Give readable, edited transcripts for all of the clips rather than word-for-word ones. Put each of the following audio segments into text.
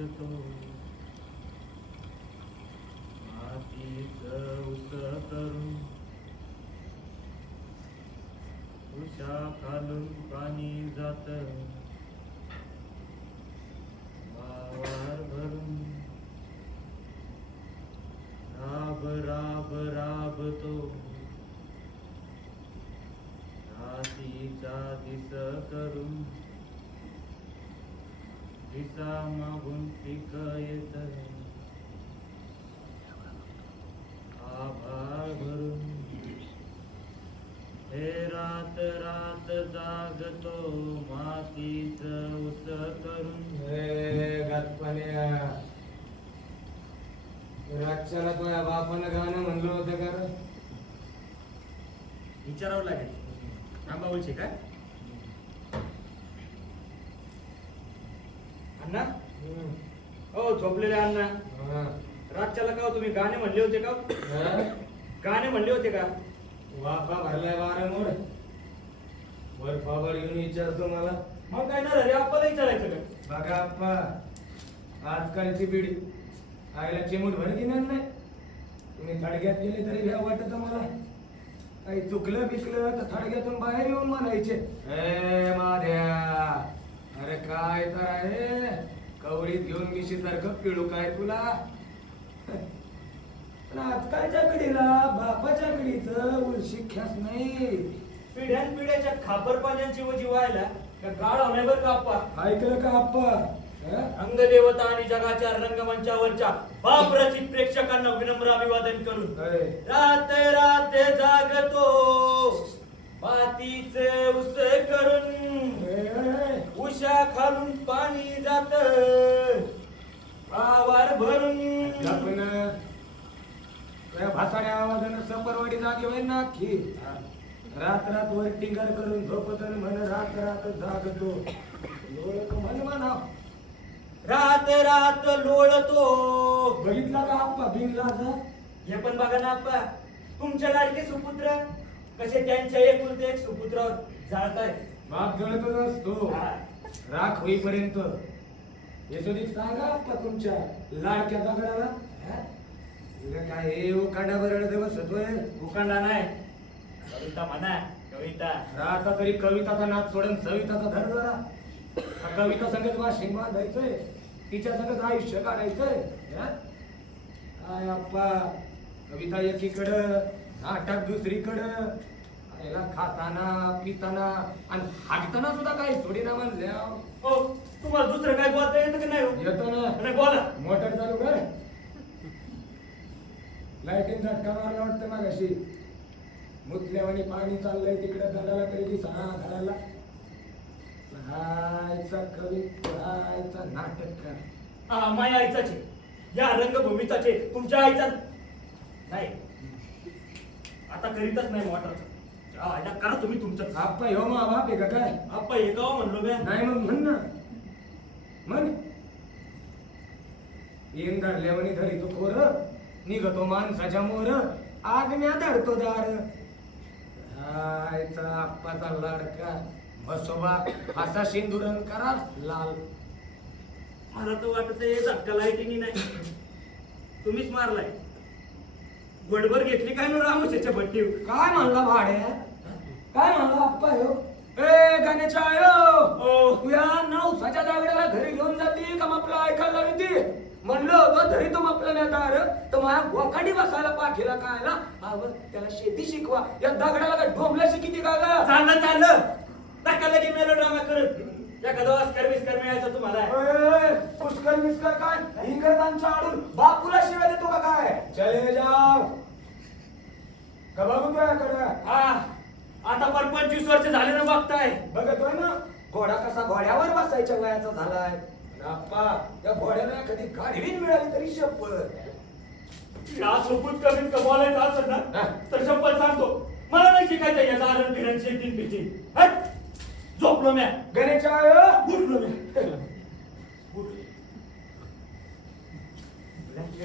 जागतो मातीच उस करून उषा खालून पाणी जात वावर भरून राब राब राबतो हातीचा दिस करून दिसा मागून पीक येत आभाळ भरून हे रात रात जागतो मातीच उस करून रातच्याला तुझ्या बापानं गाणं म्हणलं होतं का रे? विचारावं लागेल आंबावलचे काय अण्णा हो झोपलेले अण्णा रातच्याला का तुम्ही गाणे म्हणले होते का गाणे म्हणले होते का वाफा भरलाय वारंवार वर फाबर येऊन विचारतो मला मग काय ना रे आपल्याला विचारायचं का बघा आप्पा आजकालची पिढी आईला चिमूट भर घेणार नाही तुम्ही थडग्यात गेले तरी भ्या वाटत मला काही चुकलं बिकलं तर थडग्यातून बाहेर येऊन म्हणायचे ए माध्या अरे काय तर आहे कवडीत घेऊन मिशी सारखं पिळू काय तुला पण आजकालच्या पिढीला बापाच्या पिढीचं उलशिख्यास नाही पिढ्यान पिढ्याच्या खापर पाण्याची वजी व्हायला का गाळ होण्यावर का आप्पा ऐकलं का आप्पा अंगदेवता आणि जगाच्या रंगमंचावरच्या बापराची प्रेक्षकांना विनम्र अभिवादन करून रात रात जागतो मातीचे उस करून उषा खालून पाणी जात आवार भरून भासाड्या आवाजानं सफरवाडी जागी होईल ना की रात रात वर टिंगर करून झोपत म्हण रात रात जागतो म्हण म्हणा रात रात लोळतो बघितला का आप्पा बिनला हे पण बघा ना आप्पा तुमच्या लाडके सुपुत्र कसे त्यांच्या एकुलते एक सुपुत्रावर जाळताय बाप जळतच असतो राख होईपर्यंत यशोदी सांगा आप्पा तुमच्या लाडक्या दगडाला काय हे उकांडा बरड बसतोय उकांडा नाही कविता म्हणा कविता आता तरी कविताचा नाच सोडून सविताचा धर जरा कविता संगत वाशिंग बांधायचंय तिच्या संगत आयुष्य काढायचंय काय अप्पा कविता एकीकडं नाटक दुसरीकडं याला खाताना पिताना आणि हागताना सुद्धा काही थोडी ना म्हणल्या हो तुम्हाला दुसरं काय बोलता येतं की नाही हो? येतो ना अरे बोला मोटर चालू कर लाईटिंग झटका मारला वाटतं मागाशी मुतल्यावानी पाणी चाललंय तिकडे धडाला तरी सहा धडाला हायचा कवी हायचा नाटक हा माझ्या आईचाचे या रंगभूमीचाचे तुमच्या आईचा नाही आता करीतच नाही मोटर करा तुम्ही तुमचं आप्पा ह्यो मा बाप आहे का काय आप्पा हे गाव म्हणलो बे नाही मग म्हण ना म्हण येऊन धरल्यावानी धरी तो खोर निघतो माणसाच्या मोर आगम्या धरतो दार हायचा आप्पाचा लाडका बसोबा असा सिंदुरन करा लाल मला तर वाटत झटका लाईटिंग नाही तुम्हीच मारलाय गडबर घेतली काय ना रामोशाच्या भट्टी काय म्हणला भाड्या काय म्हणला आप्पा ह्यो ए गाण्याच्या आयो या नवसाच्या दागड्याला घरी घेऊन जाती का आपलं ऐकायला येते म्हणलं होतं धरी तुम आपल्या नेतार तर माझ्या गोखाडी बसायला पाठीला काय ना त्याला शेती शिकवा या दगडाला काय ढोंबला शिकिती का ग चाललं चाललं नका लगे मेलोड्रामा करत एखादा ऑस्कर विस्कर मिळायचा तुम्हाला पुष्कर विस्कर काय इंग्रजांच्या आडून बापूला शिव्या देतो का काय चले जाव का बघू तुझ्याकडे हा आता पण 25 वर्ष झाले ना बघताय बघतोय ना घोडा कसा घोड्यावर बसायच्या वयाचा झालाय अप्पा या घोड्याला कधी गाडी मिळाली तरी शपथ या सोबत कमीत बोलायचं असं ना तर शपथ सांगतो मला नाही शिकायचं या दारण फिरण शेती पिची झोपलो म्या गणेशा उठलो म्या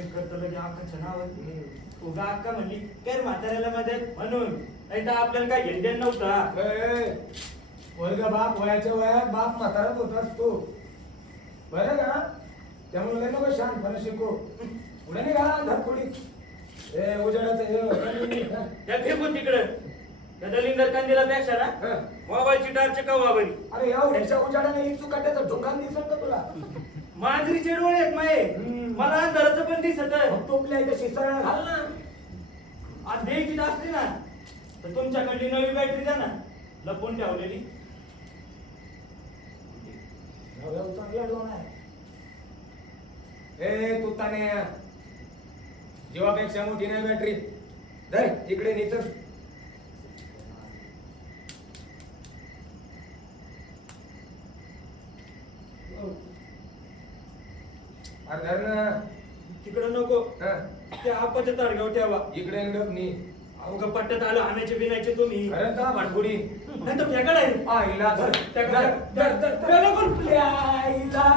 करतो लगे अक्काचं नाव उगा अक्का म्हणली कर म्हाताऱ्याला मदत म्हणून नाही तर आपल्याला काय घेणदेण नव्हता वर्ग बाप वयाच्या वयात बाप म्हाताराच होतास तू बरं का त्यामुळे काय नको शहाणपणा शिकू. पुढे निघा धरपुडी. ए उजाडाचं हे त्या फेकून तिकडं त्या दलिंदर कंदीला पेक्षा ना हं. मोबाईलची टार्च का वाबरी अरे एवढ्याच्या उजाडाने इचू काट्याचा ढोकान दिसत का तुला? मांजरीचे डोळे आहेत माये हम्म. मला अंधाराचं पण दिसत मग टोपल्या इथं शिसळा घाल ना. आज द्यायची असली ना तर तुमच्याकडली नवी बॅटरी द्या ना लपून ठेवलेली. नव्यावर चांगला डोळा आहे. ए तू ताने जीवापेक्षा मोठी नाही बॅटरी. धर इकडे निचर. अरे धर ना. तिकडं नको हं. त्या आपाच्या ताडगाव ठेवा. इकडे अंगड नी. अवघं पट्ट्यात आलं आणायचे बिनायचे तुम्ही अरे ता भांडकुडी. नाही तर फेकाड आहे. आईला धर धर, धर धर धर धर, नको. धर. आईला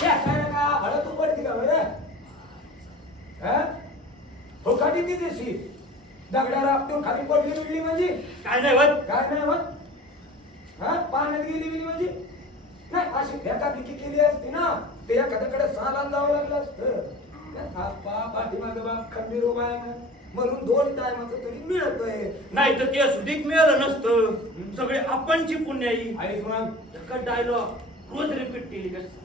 काय का हळद तू पडती का बरं? हो खाली ती देशी दगडाला आपटून खाली पडली बिडली म्हणजे काय नाही होत. काय नाही मग हा पाण्यात गेली बिली म्हणजे नाही अशी फेकाफेकी केली असती ना ते एखाद्याकडे सालान जावं लागलं असतं. पाठीमाग बाप खंबीर उभा आहे ना म्हणून 2 टायमाचं तरी मिळतंय. नाही तर ते सुधीक मिळालं नसतं. सगळे आपणची पुण्याई आणि मग डायलॉग रोज रिपीट केली कसं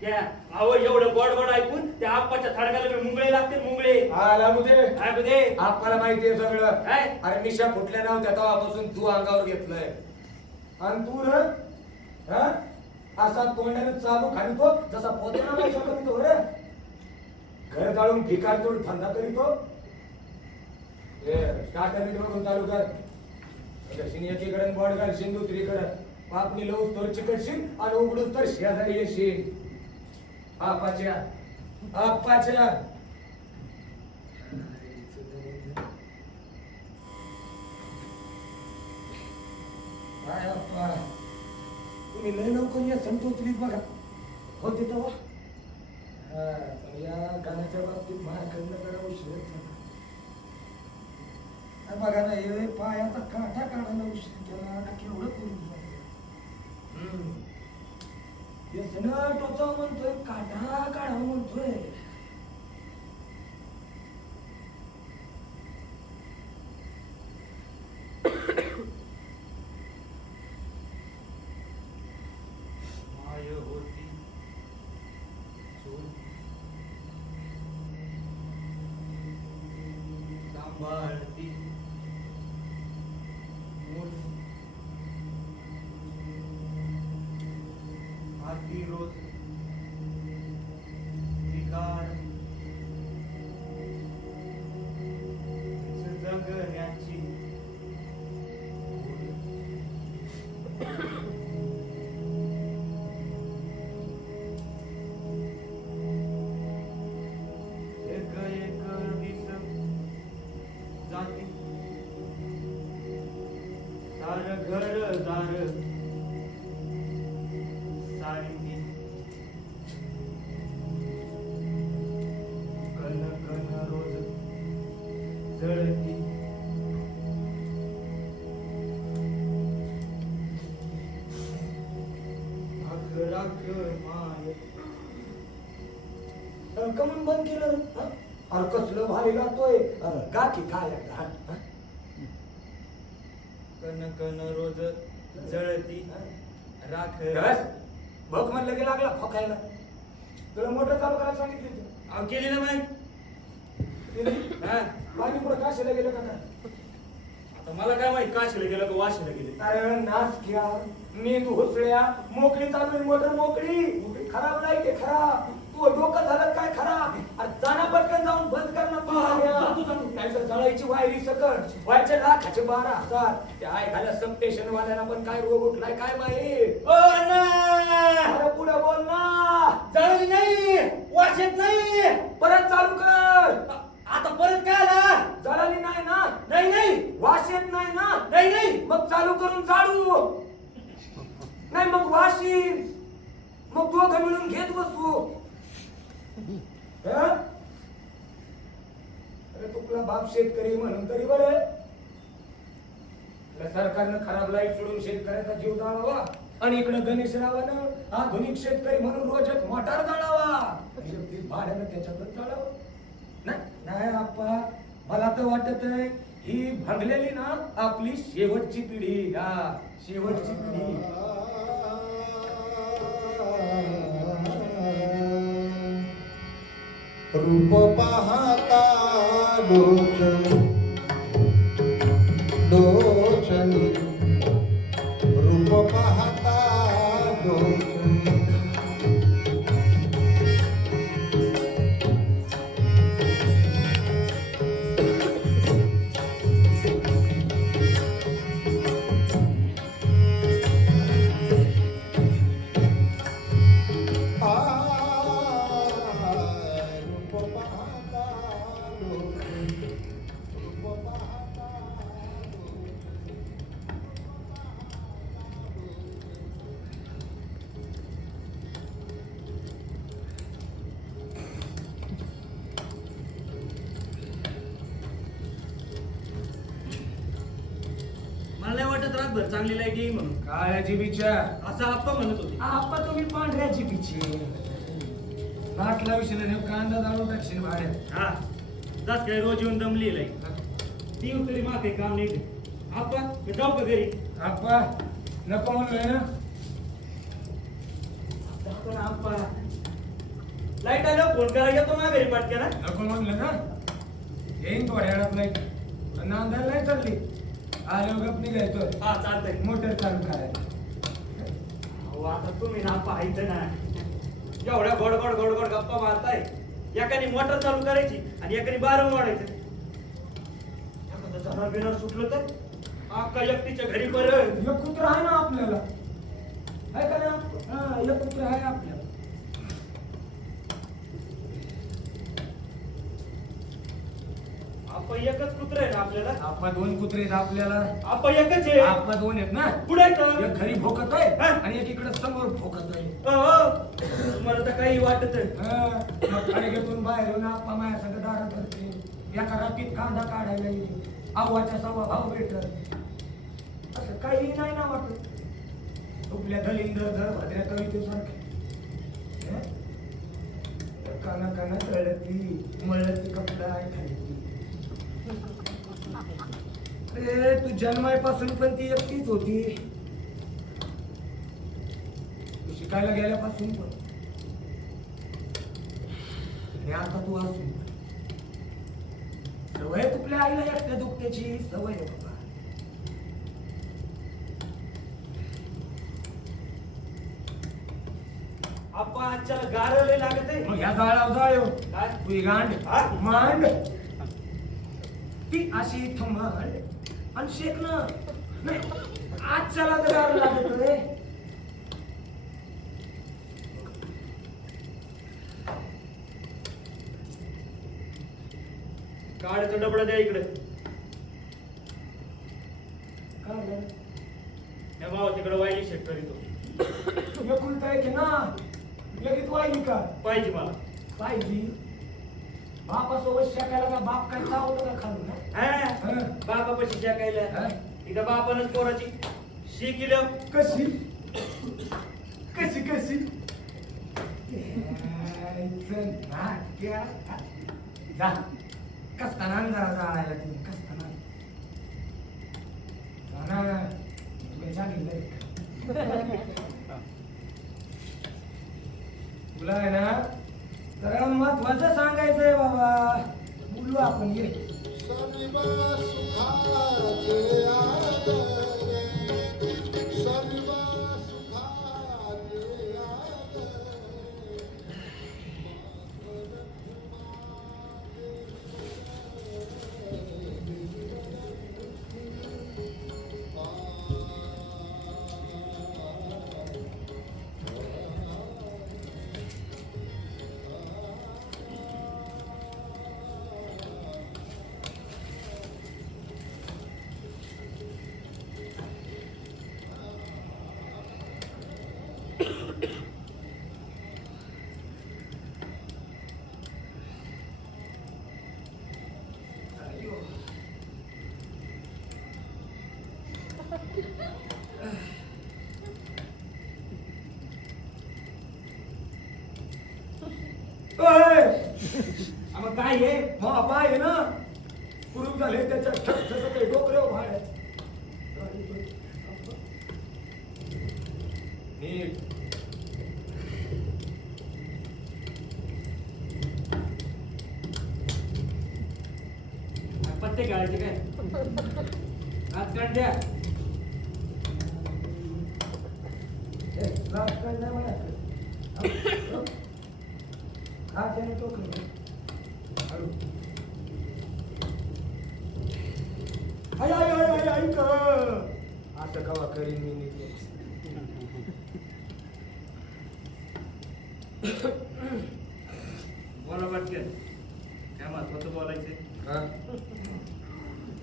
त्या अहो एवढं गोड गोड ऐकून त्या आप्पाच्या थाडगाला मी मुंगळे लागते मुंगळे. आला बुधे ऐकू दे. आपल्याला माहितीये सगळं. काय? अरे निशा फुटल्या नव्हत्या तेव्हापासून तू अंगावर घेतलंय आणि तू ना हा? असा तोंडाने चालू खालितो जसा पोत्याना पैसा करीतो बरं. घर जाळून भिकार तोड धंदा करीतो. स्टार्टर मीट बघून चालू कर. एकीकडे बॉड घालशील दुसरीकडे पापणी लवूस तर चिकटशील आणि उघडून तर शेजारी येशील. आपाच्या आपाच्या काय अप्पा तुम्ही लय लवकर या संतोषलीत बघा होते तेव्हा. पण या गाण्याच्या बाबतीत माझ्याकडनं जरा उशीर बघा ना हे पायाचा काठा काढायला उशीर केला का केवढं करून टोचा म्हणतोय काढा काढा म्हणतोय. माय होती चूल सांभाळती मूल आती रोज विकार जगण्याची एक एक दिस जाती सार घर दार सारी कन कन रोज जळती राख राख माय कमून बंद केलं हं? अरे कसलं भारी गातोय. अरे गा की काय एकदा, हं? कन कन रोज जळती राख बस. बघ म्हणलं की लागला फोकायला. तुला मोटर चालू करायला सांगितली होती. अहो केली ना मग तिने हा पाणी पुढे काशीला गेलं का काय? आता मला काय माहित काशीला गेलं का वाशीला गेले. अरे नाच घ्या मी तू हुसळ्या मोकळी चालू आहे मोटर मोकळी खराब नाही ते खराब. तू डोकं झालं काय खराब. अरे जाना पटकन जाऊन बंद कर ना तू. नाही तर जळायची वायरी सकट व्हायचे लाखाचे 12,000. त्या ऐकायला सब स्टेशन वाल्याला पण काय रोग उठलाय काय माहित. ओ अण्णा अरे पुढे बोल ना. जळली नाही वास येत नाही. परत चालू कर. आता परत काय आला. जळाली नाही ना. नाही नाही वास येत नाही ना. नाही नाही मग चालू करून जाळू. नाही मग वास येईल. मग दोघं मिळून घेत बसू. हं? अरे तुला बाप शेतकरी म्हणून तरी बरं. सरकारनं खराब लाईट सोडून शेतकऱ्याचा जीव जाळावा. आणि इकडं गणेशरावानं आधुनिक शेतकरी म्हणून रोज एक मोटार जाळावा, भाड्यानं त्याच्यातच जाळावं. नाही आप्पा, मला तर वाटत आहे ही भागलेली ना आपली शेवटची पिढी. हा, शेवटची पिढी. रूप पाहता लोचन लोचन रूप पाहता लोचन मला नाही वाटत रातभर चांगली लाईट येईल म्हणून. काळ्या जिबीच्या असं आप्पा म्हणत होते. आप्पा तुम्ही पांढऱ्या जिबीचे. बाटला विषय कांदा जाळून टाकशील भाड्यात. हा, जास्त काय रोज येऊन दमली लाईट. ती तरी मा काही काम नाही ते. आप्पा मी जाऊ का घरी? आप्पा नको म्हणलोय ना. जातो ना आप्पा. लाईट आल्यावर फोन करायला येतो ना घरी पटक्या ना. नको म्हणलं ना. येईन थोड्या वेळात नाही. नांदायला नाही चालली. आलो गप निघायचो. हा चालतंय. मोटर चालू करायला. अहो, आता तुम्ही ना पाहायचं ना एवढ्या गोड गोड गोड गोड गप्पा मारताय. एकाने मोटर चालू करायची आणि एकाने बारं वाढायचं. एखादं जनावर बिनावर सुटलं तर अक्का एकटीच्या घरी परत. एक कुत्र आहे ना आपल्याला. आहे का ना? हा, एक कुत्र आहे आपल्याला. आपण एकच कुत्र आहे ना आपल्याला. आपा दोन कुत्रे आहेत आपल्याला. आपण एकच आहे. आपा दोन आहेत ना. पुढे तर एक घरी भोकत आहे हा. आणि एक इकडे समोर भोकत आहे. तुम्हाला तर काही वाटत कडे घेतून बाहेर येऊन आप्पा माझ्या संग दारा करते. एका रात्रीत कांदा काढायला येईल. आव्हाच्या सव्वा भाव भेटत. असं काही नाही ना वाटत. आपल्या दलिंदर धर भद्र्या कवितेसारखे काना काना रडती मळती कपडा आहे खाली. अरे तू जन्मापासून पण ती एकटीच होती. तू शिकायला गेल्यापासून पण. आणि आता तू असून सवय तुपल्या आईला एकट्या दुखण्याची सवय आहे बाबा. आपण आजच्या गारले लागत आहे. मग ह्या जाळाव जाळ्यो काय? तुझी गांड हा? मांड ती अशी थमांड आणि शेकणं नाही. आजच्याला तर गार लागत रे. काढायचं डबडा द्या इकडे. काय झालं? या भावा तिकडे वायली शेट करीतो. एकुलता एक आहे ना. लगेच वाहिली का पाहिजे मला. पाहिजे. बापासोबत शेकायला का बाप काय चावलं का खालून ना. हा? बापापाशी शेकायला. हा? इथं बापानच पोराची शिकिलं. कशी कशी कशी जा कसताना जरा जाळायला तुम्ही कसताना तुला आहे ना जरा महत्वाचं सांगायचंय बाबा. बोलू आपण ये. सर्व सुखाचे आदरे सर्व सुखाचे आदरे काय आहे मग आपा आहे ना कुरूप झाले त्याच्या ठसठस ते डोकरे भाड नीट पत्ते खेळायचे काय राजकारण द्या राजकारण नाही म्हणा हा त्याने टोकलं हळू आय आय आय आय ऐक असं कवा करीन मी नीट बोला पटकन काय महत्वाचं बोलायचंय हा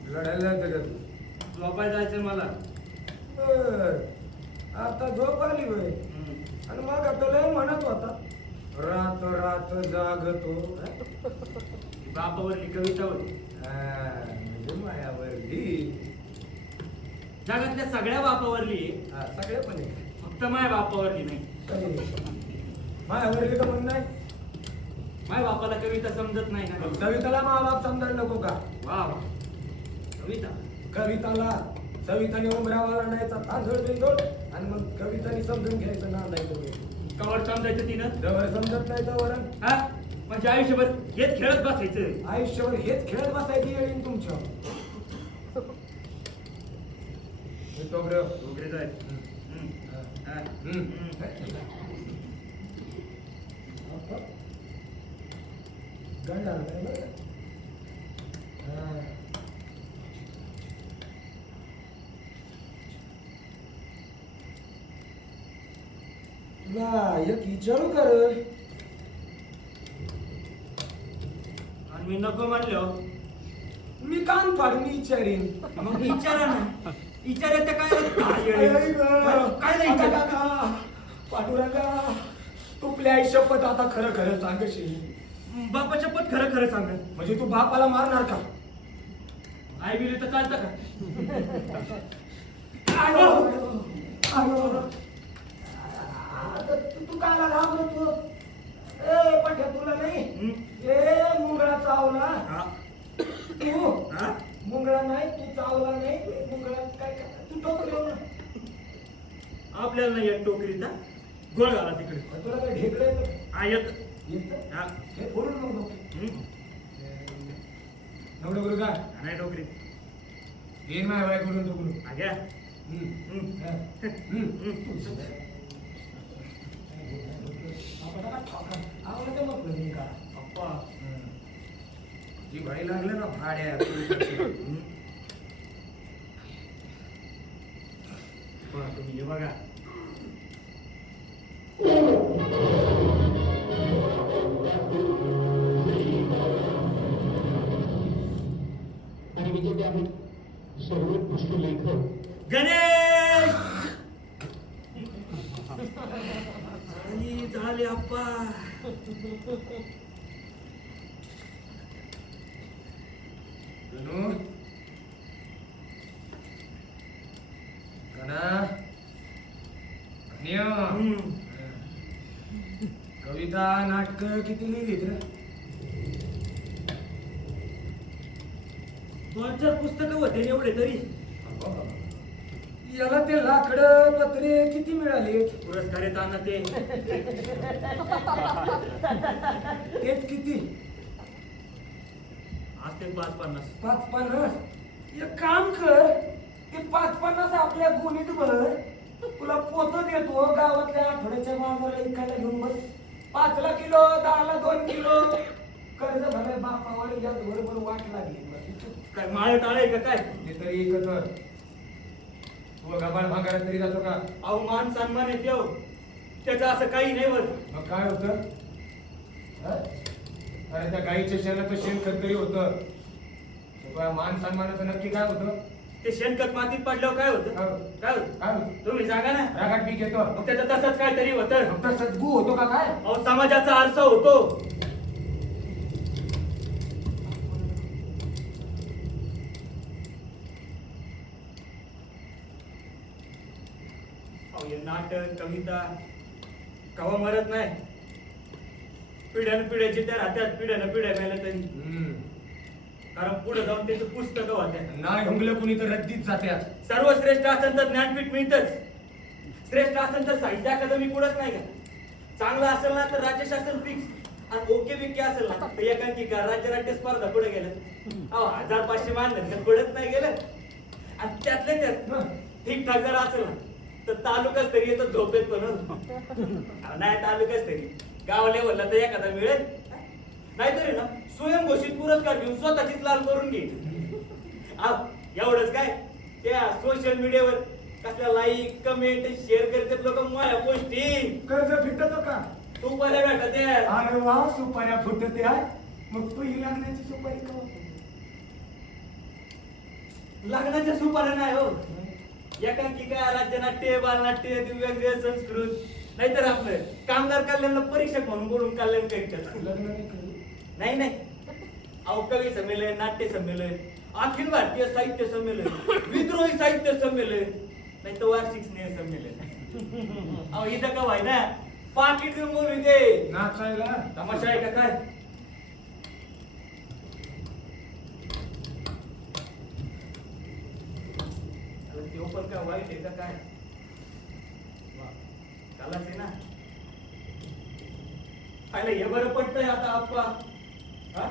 लढायला जायचं का तू झोपाय जायचं मला आता झोप आली होय आणि मग आता लय म्हणत होता रात रात जागतो बापावरली कविता होती म्हणजे मायावरली जगातल्या सगळ्या बापावरली आहे. हा सगळे पण आहे फक्त माय बापावरली नाही मायावरली का म्हणून नाही माय बापाला कविता समजत नाही ना कविताला महाबाप समजायला नको का वा वा कविता कविताला सविताने उमरावाला नाहीचा तांदूळ बिंदूळ आणि मग कविताने समजून घ्यायचं नांदायचं कवर समजायचं तिनं जवळ समजत नाही तर हा म्हणजे आयुष्यभर हेच खेळत बसायचं आयुष्यभर हेच खेळत बसायची येईन तुमच्या डोगरे जाय एक विचारू कर आणि मी नको म्हणलो मी कान फाडून विचारीन मग विचारा ना विचारायचं काय काय नाही विचार पांडुरंगा तुपल्या आई शपथ आता खरं खरं सांगशील बापा शपथ खरं खरं सांग म्हणजे तू बापाला मारणार का आई गेली तर चालतं का आयो आयो तू काला घाबरतो ए पठ्या तुला नाही ए मुंगळा चावला हा? तू हा? मुंगळा नाही तू चावला नाही मुंगळा काय तू टोकलं ना आपल्याला नाही येत टोकरीचा गोळ घाला तिकडे तुला काय ढेकळे येतं? हा येत येतं? हा हे फोडून मग डोके नवडं गुरु का नाही टोकरी येईन माझ्या बायकडून टोकरू हा घ्या आवडतं मग घरी का पप्पा जी भाडी लागलं ना भाड्या तुम्ही हे बघा सर्वोत्कृष्ट लेखक गणेश झाले अप्पा गणू गणा कविता नाटक किती लिहिलीत रे 2-4 पुस्तकं होते एवढे तरी याला ते लाकड पत्रे किती मिळाले पुरस्कार येताना ते तेच किती आज ते 5-50 5-50 एक काम कर ते 5-50 आपल्या गुणीत भर तुला पोत देतो गावातल्या आठवड्याच्या बाजाराला इकायला घेऊन बस 5 किलो 10 2 किलो कर्ज भराय बापावर याच बरोबर वाट लागली काय माळ टाळे का काय ते तरी एकत्र तू गबाळ भागायला तरी जातो का अहो मान सन्मान येते हो त्याचं असं काही नाही होत मग काय होतं अरे त्या गाईच्या शेणाचं शेणखत तरी होतं तुझ्या मान सन्मानाचं नक्की काय होतं ते शेणखत मातीत पडल्यावर काय होतं काय होतं काय होतं तुम्ही सांगा ना रागात पीक येतो मग त्याचं तसंच काहीतरी होतं फक्त सद्गू होतो का काय अहो समाजाचा आरसा होतो अहो हे नाटक कविता कवा मरत नाही पिढ्यान पिढ्याचे त्या राहत्यात पिढ्यानं पिढ्या मेल्या तरी हम्म. कारण पुढे जाऊन त्याचं पुस्तकं होत्या नाही हुंगलं कुणी तर रद्दीत जात्यात. सर्वश्रेष्ठ असेल तर ज्ञानपीठ मिळतच श्रेष्ठ असेल तर साहित्य अकादमी कुठंच नाही का चांगलं असेल ना तर राज्य शासन फिक्स आणि ओके बिके असेल ना तर एकांकिका राज्य स्पर्धा पुढे गेलं 1500 मानलं पुढेच नाही गेलं आणि त्यातल्या त्यात ठीकठाक जर असेल ना तर तालुका स्तरीय तर झोपेत पण नाही तालुका स्तरीय गाव लेवलला तर एखादा मिळेल नाहीतरी ना स्वयंघोषित पुरस्कार घेऊन स्वतःचीच लाल करून घ्यायची एवढंच काय त्या सोशल मीडियावर कसल्या लाईक कमेंट शेअर करतात लोक माझ्या गोष्टी कर्ज फिटतो का? सुपाऱ्या भेटत त्या अरे वा सुपाऱ्या फुटते आहे. मग तू ही लागण्याची सुपारी का? लग्नाच्या सुपाऱ्या नाही हो एकांकिका राज्यनाट्य बालनाट्य दिव्यांग संस्कृत नाहीतर आपलं कामगार कल्याणला परीक्षक म्हणून बोलून कल्याण करीत लग्न नाही करू. नाही अहो कवी संमेलन नाट्य संमेलन अखिल भारतीय साहित्य संमेलन विद्रोही साहित्य संमेलन नाही तर वार्षिक स्नेह संमेलन अहो इथं का व्हाय ना पाकिट देऊन बोलू दे नाचायला तमाशा आहे का काय तो पण काय वाईट आहे का काय कालाच आहे ना आयला हे बरं पडतंय आता आप्पा हा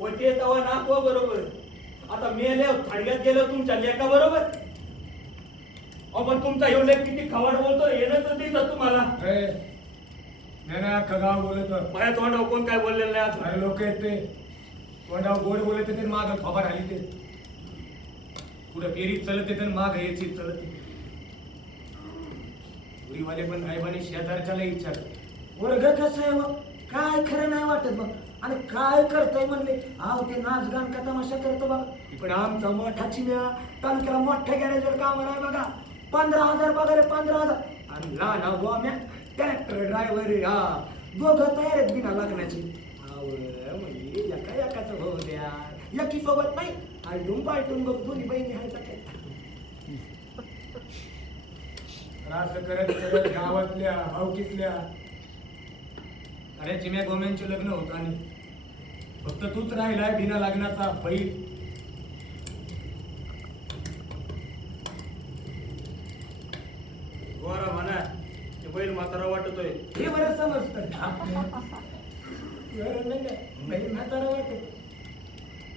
वटे तवा नाकवा बरोबर आता मेले थाडग्यात गेलो तुमच्या लेका बरोबर पण तुमचा एवढे किती खवाड बोलतो येणंच दिसत तुम्हाला अख्खा गाव बोलत माझ्या तोंडावर कोण काय बोललेलं नाही अजून अरे लोक येते तोंडावर गोड बोलत ते माग खबर आली ते पुढे फेरीत चलत येते माग याची चलत पुरीवाले पण साहेबांनी शेजारच्याला विचारलं वर्ग कसं आहे मग काय खरं नाही वाटत मग आणि काय करतोय म्हणले आव ते नाच गान का तमाशा करतो बघा पण आमचा मोठाची मिळा तालुक्याला मोठ्या गॅरेजवर काम आहे बघा 15,000 पगार आहे 15,000 आणि लहान गोम्या ट्रॅक्टर ड्रायव्हर हा दोघं तयार आहेत बिना लग्नाची म्हणजे एका एकाच भाऊ द्या एकी सोबत नाही आलटून पालटून बघ दोन्ही बहिणी आहेत काय असं करत करत गावातल्या भावकीतल्या अरे चिम्या गोम्यांचे लग्न होत आणि फक्त तूच राहिलाय बिना लग्नाचा बैल गोरा म्हणा ते बैल म्हातारा वाटतोय हे बरं समजतं बैल म्हातारा वाटत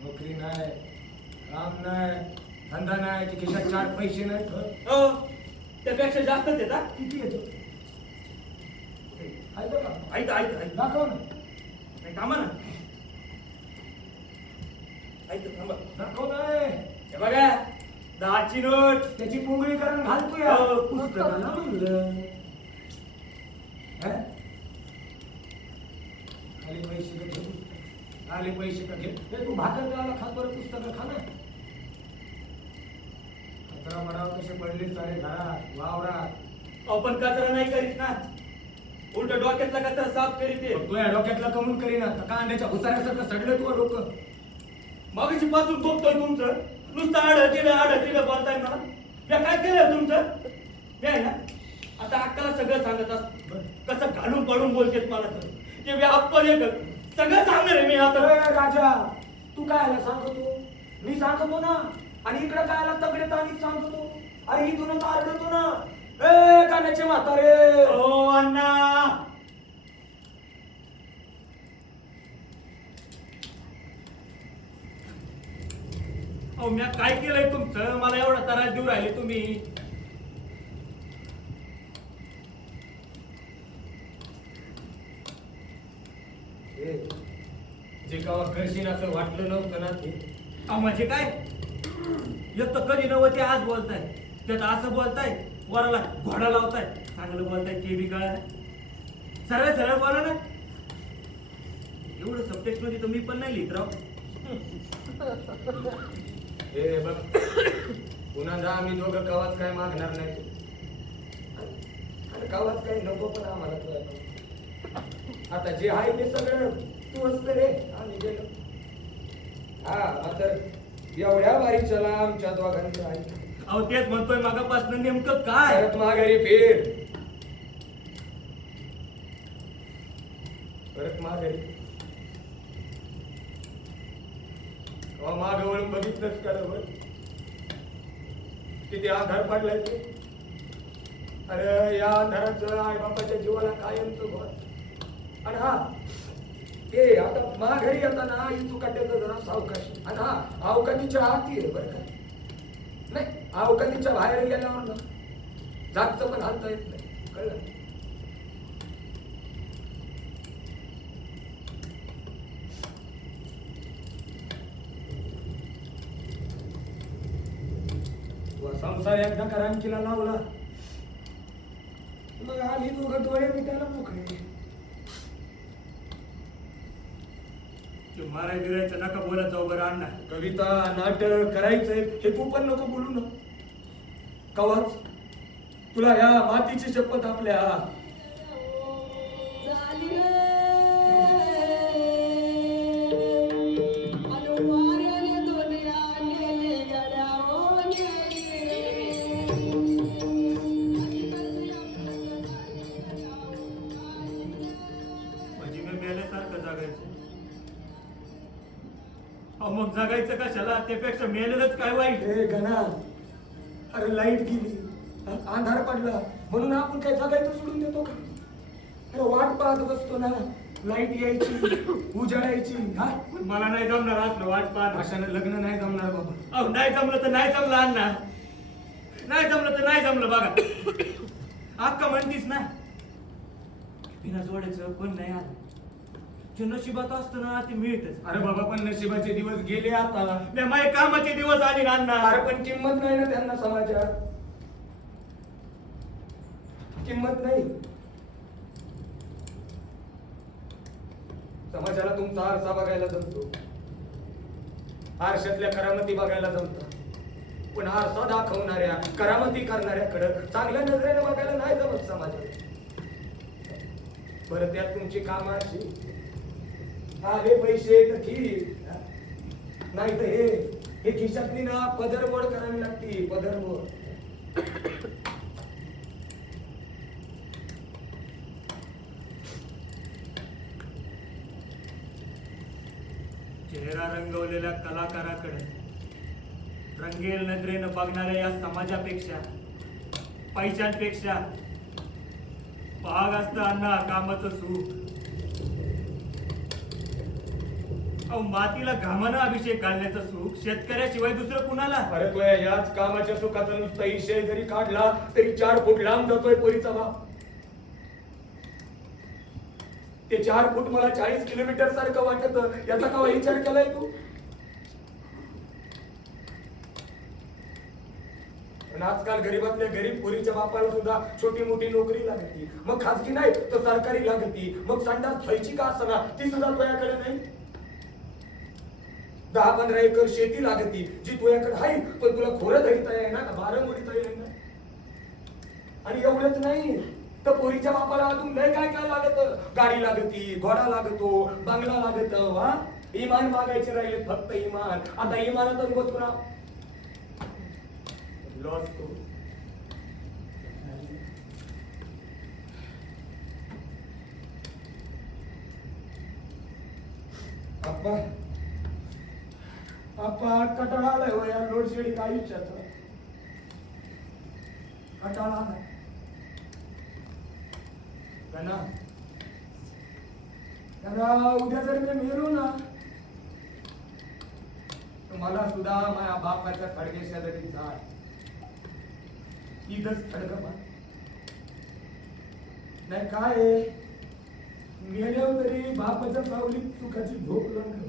नोकरी नाही काम नाही धंदा नाही की खिशात 4 पैसे नाहीत हो त्यापेक्षा जास्तच येतात किती येतो ऐक दाखव ना नाही थांबा ना ऐक थांबा दाखव नाही हे बघा 10ची नोट त्याची पुंगळी करून घालतो या हो. पुस्तकाला म्हणलं आले पैसे का घे आले पैसे का घे हे तू भाकर द्यायला खात बरं पुस्तकं खा ना कचरा मडाव कसे पडले सारे घरात वावरात आपण कचरा नाही करीत ना उलट डोक्यातला कचरा साफ करीत आहे. तू या डोक्यातला कमून करीना कांद्याच्या भुसाऱ्यासारखं सडलं तू डोकं मागाशी पासून बघतोय तुमचं नुसतं आड बोलताय मला मी काय केलं तुमचं मी आहे ना आता अक्काला सगळं सांगत असत कसं घालून पडून बोलतेत मला तर ते व्यापार सगळं सांगणार आहे मी आता अरे राजा तू काय सांगतो मी सांगतो ना आणि इकडे काय तगडे ताणीत सांगतो अरे इथूनच आरडतो ना ए कानाचे म्हातारे ओ अण्णा अहो मी काय केलंय तुमचं मला एवढा त्रास देऊ राहिले तुम्ही जे गावा करशील असं वाटलं नव्हतं ना ते म्हणजे काय एक तर कधी नव्हते आज बोलताय त्यात असं बोलताय वराला घोडा लावताय चांगलं बोलताय ते बी कळा सरळ सरळ बोला ना एवढं सबटेक्स्ट मध्ये तर मी पण नाही लिहित राव हे बघ पुन्हा आम्ही दोघं गावात काय मागणार नाही आणि गावात काही नको पण आम्हाला तुला आता जे आहे ते सगळं तू असतं रे आम्ही गेलो हा मात्र एवढ्या बारी चला आमच्या दोघांचं आहे अहो तेच म्हणतोय मागापासून नेमकं काय परत माघारी फिर परत माघारी माग वळून बघितलंच कळलं किती आधार पडलाय ते. अरे या आधाराचं आई बापाच्या जीवाला कायमचं घर. आणि हा ते आता माघारी येताना इथू काट्याचं जरा सावकाशी. आणि हा अवकातीच्या आती आहे बरं का. नाही अवकातीच्या बाहेर गेल्यावर ना जागचं पण हालता येत नाही कळलं. संसार एकदा करांकीला लावला मग आम्ही दोघं डोळे मिटायला मोकळे. माराय बिरायचं नका बोलत जाऊ बरं अण्णा. कविता नाटक करायचंय हे तू पण नको बोलू ना. कवच तुला ह्या मातीची शपथ आपल्या म्हणजे मी मेल्यासारखं जगायचं. अहो मग जगायचं कशाला, त्यापेक्षा मेलेलंच काय वाईट. हे गणा अरे लाईट गेली अंधार पडला म्हणून आपण काय जगायचं सोडून देतो का. अरे वाट पाहत बसतो ना लाईट यायची उजाडायची. हा मला नाही जमणार असलं वाट पाहत. अशानं लग्न नाही जमणार बाबा. अहो नाही जमलं तर नाही जमलं अण्णा. नाही जमलं तर नाही जमलं बघा. अक्का म्हणतीस ना बिना जोडायचं कोण नाही आलं. जे नशिबात असतं ना ते मिळतच. अरे बाबा पण नशिबाचे दिवस गेले आता. माझे कामाचे दिवस आले ना अण्णा. अरे पण किंमत नाही ना त्यांना समाजात. किंमत नाही. समाजाला तुमचा आरसा बघायला जमतो, आरशातल्या करामती बघायला जमतं, पण आरसा दाखवणाऱ्या करामती करणाऱ्याकडं चांगल्या नजरेने बघायला नाही जमत समाजात. बरं त्यात तुमची कामाची आले पैसे तर ठीक, नाही तर हे खिशातली ना पदरमोड करावी लागती. पदरमोड चेहरा रंगवलेल्या कलाकाराकडे रंगेल नजरेनं बघणाऱ्या या समाजापेक्षा पैशांपेक्षा भाग असतं अण्णा कामाचं सुख. अहो मातीला घामानं अभिषेक घालण्याचं सुख शेतकऱ्याशिवाय दुसरं कुणाला. अरे तो याच कामाच्या सुखाचा नुसता इशय जरी काढला तरी 4 फूट लांब जातोय पोरीचा बाप. ते 4 फूट मला 40 किलोमीटर सारखं वाटत. याचा का विचार केलाय तू. पण आजकाल गरीबातल्या गरीब पोरीच्या बापाला सुद्धा छोटी मोठी नोकरी लागती. मग खाजगी नाही तर सरकारी लागती. मग संडास व्हायची का असना ती सुद्धा तुझ्याकडे नाही. 10-15 एकर शेती लागती जी तुझ्याकडे आहे पण तुला खोरं धरिता येईना का बारं मोडीता येईना. आणि एवढंच नाही तर पोरीच्या बापाला अजून लय काय काय लागत. गाडी लागती, घोडा लागतो, बंगला लागत. वा इमान मागायचे राहिले फक्त इमान. आता इमानातच बसतो ना लॉस तो. अप्पा अप्पा कटाळा आलाय हो या लोड शेडिंग आयुष्याचा. कटाळा आलाय गणा. उद्या जर मी मेलो ना तर मला सुद्धा माझ्या बापाच्या खडगेशा जरी जाय इथंच खडग नाही काय मेल्यावर तरी बापाच्या सावलीत सुखाची झोप लागली.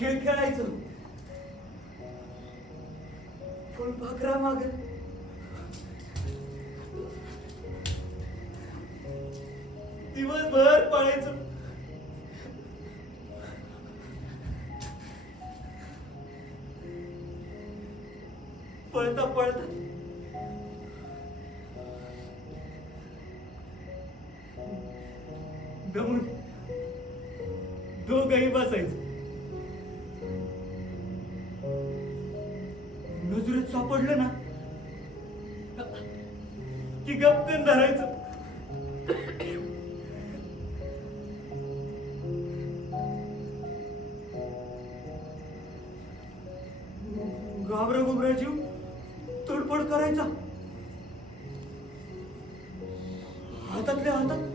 खेळ खेळायचो. फुलपाखरा माग दिवसभर पळायचो. पळता पळता दमून दोघही बसायचं. नजरेत सापडलं ना की गपकन धरायचं. घाबरा घुबरा जीव तडफड करायचा. हातातल्या हातात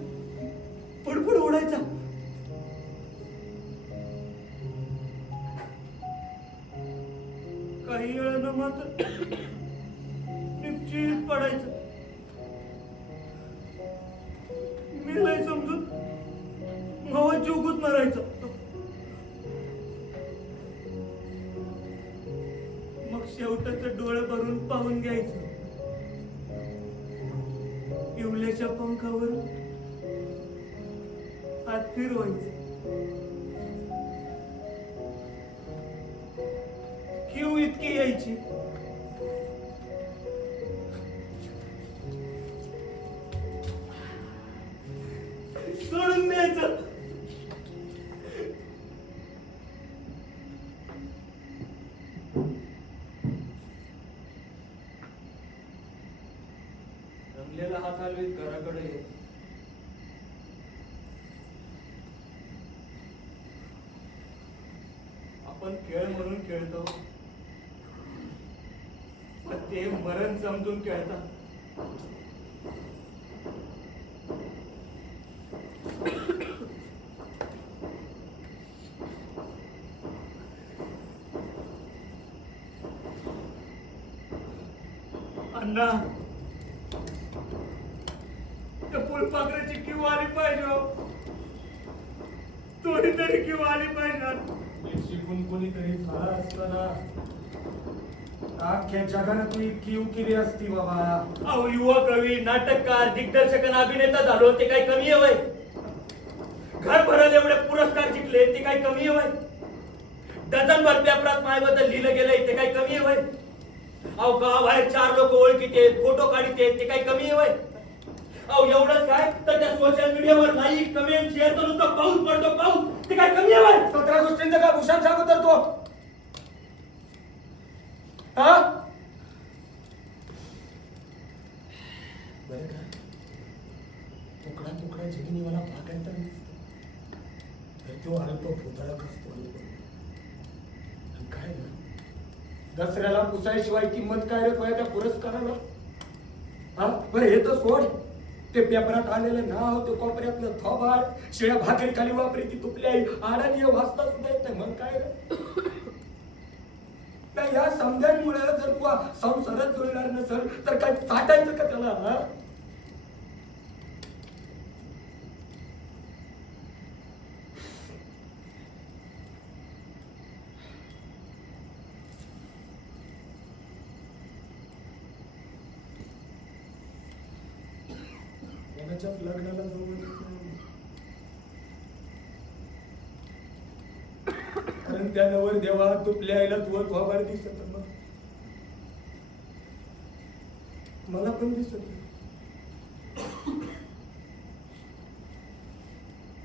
पडपड ओढायचा. काही वेळानं मात्र निश्चित पडायचं. मेलाय समजून भावा जीव गुत मारायचा. मग शेवटाचं डोळं भरून पाहून घ्यायचं. इवल्याच्या पंखावर हात फिरवायचे. किव इतकी यायची. सोडून द्यायचं. रमलेला हात हलवीत घराकडे ये. आपण खेळ म्हणून खेळतो, पण ते मरण समजून खेळतात. अण्णा, त्या फुलपाखराची किव आली पाहिजे हो. थोडी तरी किव आली पाहिजे. शिकून कोणीतरी झाला असता ना, अख्ख्या जगानं तू किव केली असती बाबा. अहो, युवा कवी, नाटककार, दिग्दर्शक आणि अभिनेता झालो ते काही कमी आहे वय? घर भरल एवढे पुरस्कार जिंकले ते काही कमी आहे वय? डझनभर पेपरात माझ्याबद्दल लिहिलं गेलंय ते काही कमी आहे वय? अहो, गावाबाहेर 4 लोक ओळखीते, फोटो काढते ते काही कमी आहे वय? अहो, एवढंच काय तर त्या सोशल मीडियावर लाईक, कमेंट, शेअर तर नुसतं पाऊस पडतो पाऊस, ते काय कमी आहे वय? 17 गोष्टींचं काय भूषण सांगू तर तो हा बरं का, तुकडा तुकडा जमिनीवाला भागायचा नसतो, तर तो अल्प भूतळक असतो. आणि काय ना, दसऱ्याला पुसायशिवाय किंमत काय रे त्या पुरस्काराला? हा बरं, हे तर सोड. ते पेपरात आलेलं नाव, ते कोपऱ्यातलं थोबाड, शिळ्या भाकरी खाली वापरी ती तुपली आई, आडानी वाचता सुद्धा येत नाही. मग काय रे? नाही, या समजांमुळे जर तू संसारात जुळणार नसेल तर काय साठायचं का त्याला? हा कोणाच्याच लग्नाला जाऊ कारण त्या नवर देवा तुपल्या आईला तू थोबाड दिसत. मग मला पण दिसत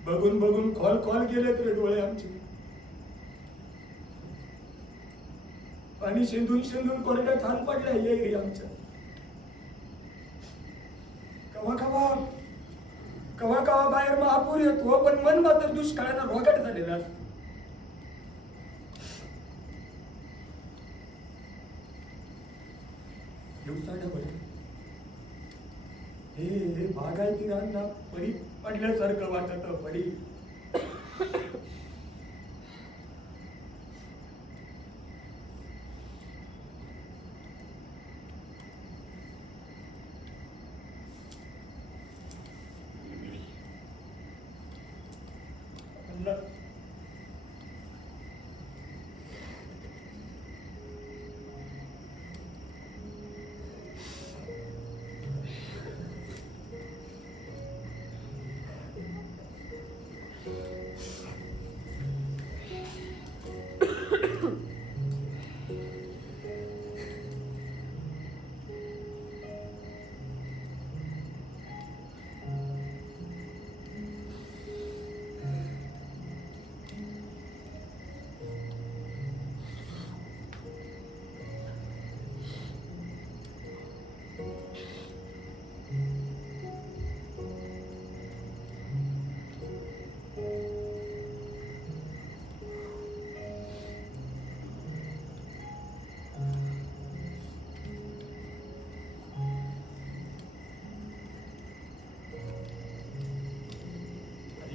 बघून बघून खोल खोल गेले तर डोळे आमचे, आणि शेंदून शेंदून कोरड्या ठाण पडल्या येई आमच्या. कवा कवा कवा कवा बाहेर महापूर येतो, पण मन मात्र दुष्काळानं रोगाट झालेला असतो. हे बागायती रांना पडी पडल्यासारखं वाटत. पडी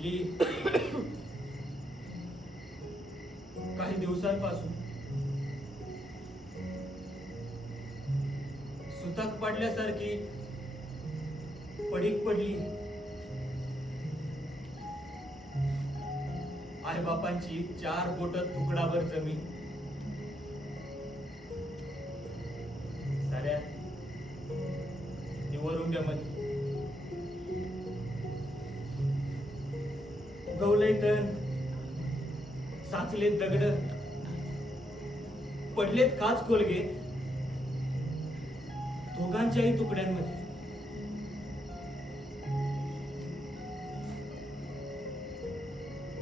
गेली काही दिवसांपासून सुताक पडल्यासारखी पडीक पडली. आई बापांची 4 बोट तुकडावर जमीन. साऱ्या निवरुंग्यामध्ये उगवलंय तण, साचलेत दगड, पडलेत काच कोलगे दोघांच्याही तुकड्यांमध्ये.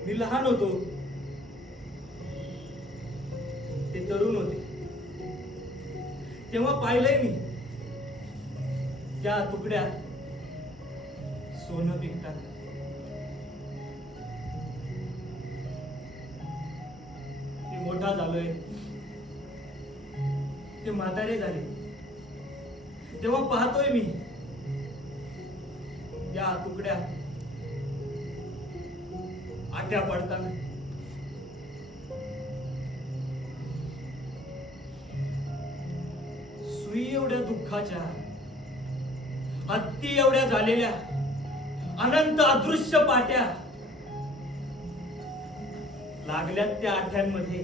मी लहान होतो, ते तरुण होते. तेव्हा पाहिलंय मी त्या तुकड्यात सोनं पिकतात. मी मोठा झालोय, ते म्हातारे झाले. तेव्हा पाहतोय मी या तुकड्या आट्या पडताना. सुई एवढ्या दुःखाच्या, हत्ती एवढ्या झालेल्या अनंत अदृश्य पाट्या लागल्यात त्या आठ्यांमध्ये.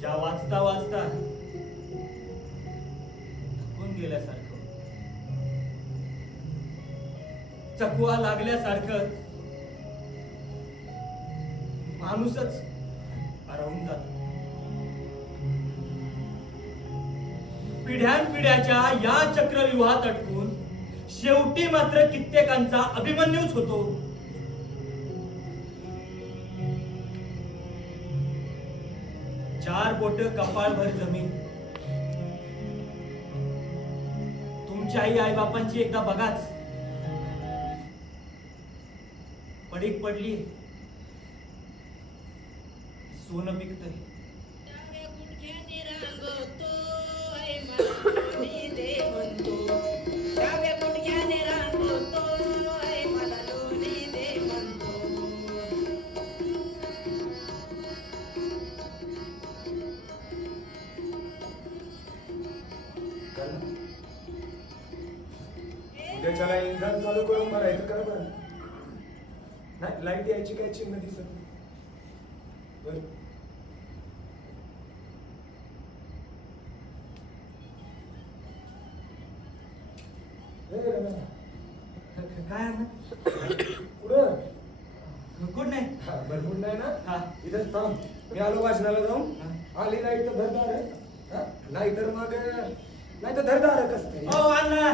ज्या वाचता वाचता थकून गेल्यासारखं, चकवा लागल्यासारखं माणूसच हरवून जातो. पिढ्यानपिढ्याच्या या चक्रव्यूहात अटकून शेवटी मात्र कित्येकांचा अभिमन्यूच होतो. चार बोट कपाळभर जमीन. तुमच्याही आई बापांची एकदा बघाच. पडीक पडली, सोनं पिकतंय. डाव्या गुडघ्याने रांगतो आई मला लोणी दे म्हणतो. डाव्या गुडघ्याने रांगतो आई मला लोणी दे म्हणतो. उद्या चला इंधन चालू करून भरायचं करा बरं. नाही लाईट यायची काय चिन्ह दिसत नाही. बरं काय आहे ना? पुढं गुड नाही. भरपूर नाही हा. ना इथं थांब. मी आलो वाचनाला जाऊन. आली नाही तर धरदार आहे. नाही तर मग नाही तर धरदार कस ओ अण्णा,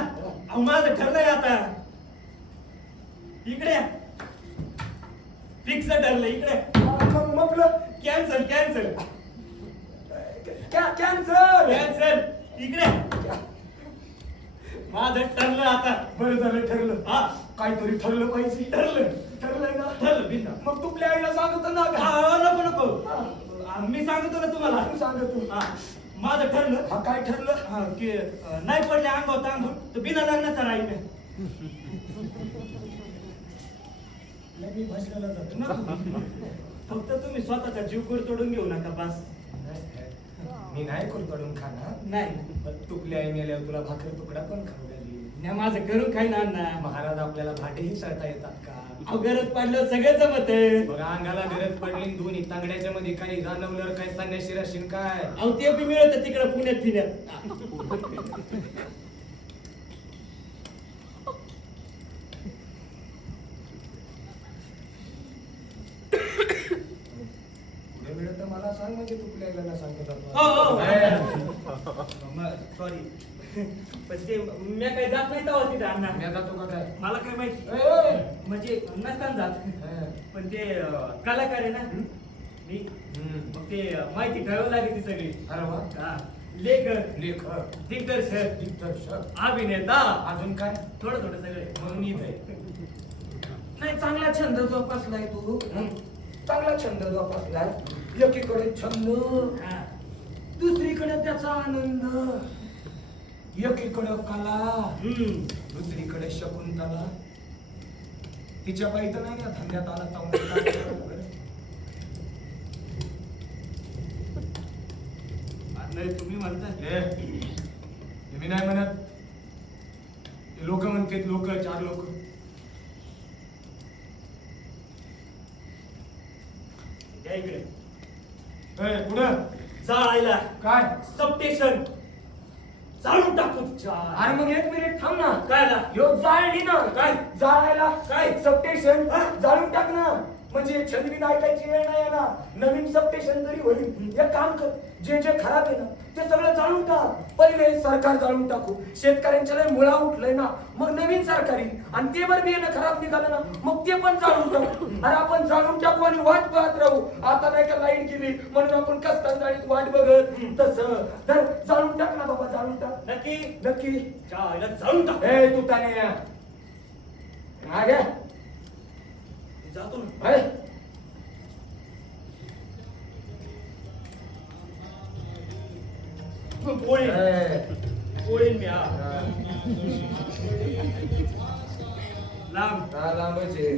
अहो माझं ठरलंय आता. इकडे फिक्स ठरलं. इकडे मग आपलं कॅन्सल कॅन्सल कॅन्सर. कॅन्सल. इकडे माझं ठरलं आता. बरं झालं ठरलं. हा काहीतरी ठरलं पाहिजे. ठरलंय ना. ठरलं बिना. मग तुपल्या आईला सांगतो ना का? नको नको, मी सांगतो ना तुम्हाला. तू सांग तू. हा, माझं ठरलं. हा काय ठरलं? हा, की नाही पडले अंगावर तांदूळ तर बिना लग्नाचा राहील. मी भाषणाला जातो. नको. फक्त तुम्ही स्वतःचा जीव कर तोडून घेऊ नका बस. मी नाही कुरकडून खाणार. नाही तुपल्या आई मेल्यावर तुला भाकर तुकडा पण खाऊ घाली. नाही, माझं करून खाईन अण्णा. महाराज आपल्याला भाटेही सरता येतात का? अहो गरज पडल्यावर सगळं जमत आहे. बघा अंगाला गरज पडली दोन्ही तांगड्याच्या मध्ये काही जाणवल्यावर काय संन्याशी राशीन काय? अहो ते बी मिळत तिकडे पुण्यात फिरत. पुढे वेळ तर मला सांग म्हणजे तुपल्या आईला सांगतो सॉरी पण ते मी काही जात नाही तेव्हा तिथे अण्णा. मी जातो का काय? मला काय माहिती ए! म्हणजे नसताना जात. पण ते कलाकार आहे ना मी. मग ते माहिती ठेवावं लागेल ती सगळी. अरे वा. हा. लेखक, लेखक, दिग्दर्शक, दिग्दर्शक, अभिनेता, अजून काय? थोडं थोडं सगळे. म्हणून इथे नाही चांगला छंद जोपासलाय तू. चांगला छंद जोपासलाय. एकीकडे छंद, हा. दुसरीकडे त्याचा आनंद. एकीकडे कला, हम्म. दुसरीकडे शकुंतला. तिच्या पायी तर नाही ना धंद्यात आला चांगला. नाही तुम्ही म्हणताय मी नाही म्हणत, लोक म्हणतात, लोक 4 लोक. या इकडे पुढं जाळायला काय? सबस्टेशन जाळून टाकू अरे मग 1 मिनिट थांब ना. काय ना ह्यो जाळली ना, काय? जाळायला काय? सबस्टेशन हा? जाळून टाक ना. म्हणजे छंदवी ऐकायची वेळ नाही येणार. नवीन सबस्टेशन तरी होईल. एक काम कर, जे जे खराब आहे ना ते सगळं जाळून टाक. पहिले सरकार जाळून टाकू, शेतकऱ्यांच्या लय मुळा उठलंय ना, मग नवीन सरकार येईल आणि ते बरं बियाणं खराब निघालं ना मग ते पण जाळून टाकू. अरे आपण जाळून टाकू आणि वाट पाहत राहू. आता नाही का लाईट गेली म्हणून आपण कस्तान जाळीत वाट बघत तसं. तर जाळून टाक ना बाबा, जाळून टाक. नक्की नक्की जाळून टाक. तू ताने मागे जातो ना. अरे पोळी पोळीन मी लांब लांबच आहे.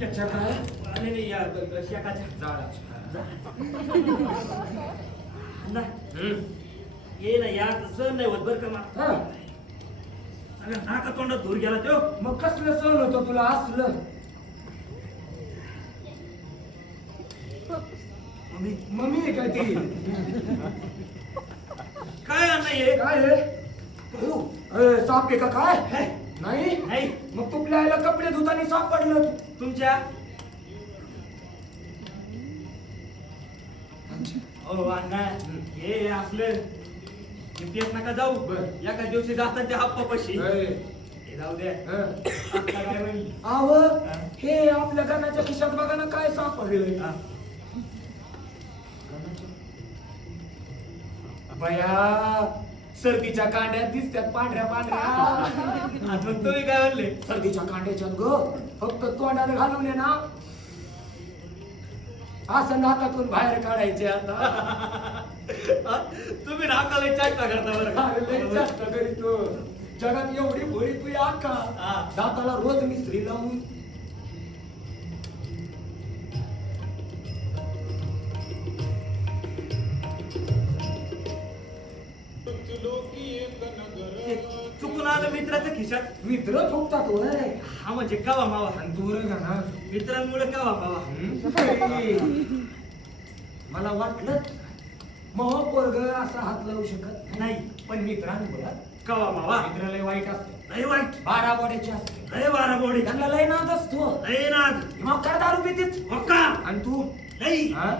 याच्या काय नाही या शेकाच्या ना ये ना या तसं नाही होत बरं का मा. सगळ्या नाका तोंडात धूर गेला तो. मग कसलं सहन होतं तुला असलं? मम्मी आहे काय ती? काय नाहीये काय आहे? साप आहे का काय? नाही नाही मग तुपल्या आईला कपडे धुताना साप पडलं. तुमच्या हो अण्णा हे असलं पेट नका जाऊ. एका दिवशी जातात ते हाप्पा पशी हे जाऊ द्या. आता काय होईल? आव हे आपल्या गाण्याच्या खिशात बघा ना काय साप पडलेलं. बया सर्दीच्या कांड्या दिसतात पांढऱ्या पांढऱ्या. मग तुम्ही काय म्हणले? सर्दीच्या कांड्याच्यात ग फक्त तोंडात घालून ये ना असं नाकातून बाहेर काढायचे. आता तुम्ही नाकाला चाटका करता बरं का? अरे लय जास्त करीतो. जगात एवढी भोळी तू आका दाताला रोज मिस्त्री लावून. चुकून आलं मित्राच्या खिशात. मित्र थोपतात होय. हा म्हणजे कावा मावा. आणि दूर ना मित्रांमुळे कावा मावा. मला वाटलं मग पोरग असा हात लावू शकत नाही पण मित्रांमुळे कावा मावा. मित्र लय वाईट असते. लय वाईट 12 बोड्याचे असते. लय बारा बोडी. त्यांना लय नाद असतो. लय नाद. मग काय दारू पितीत मक्का आणि तू नाही हा?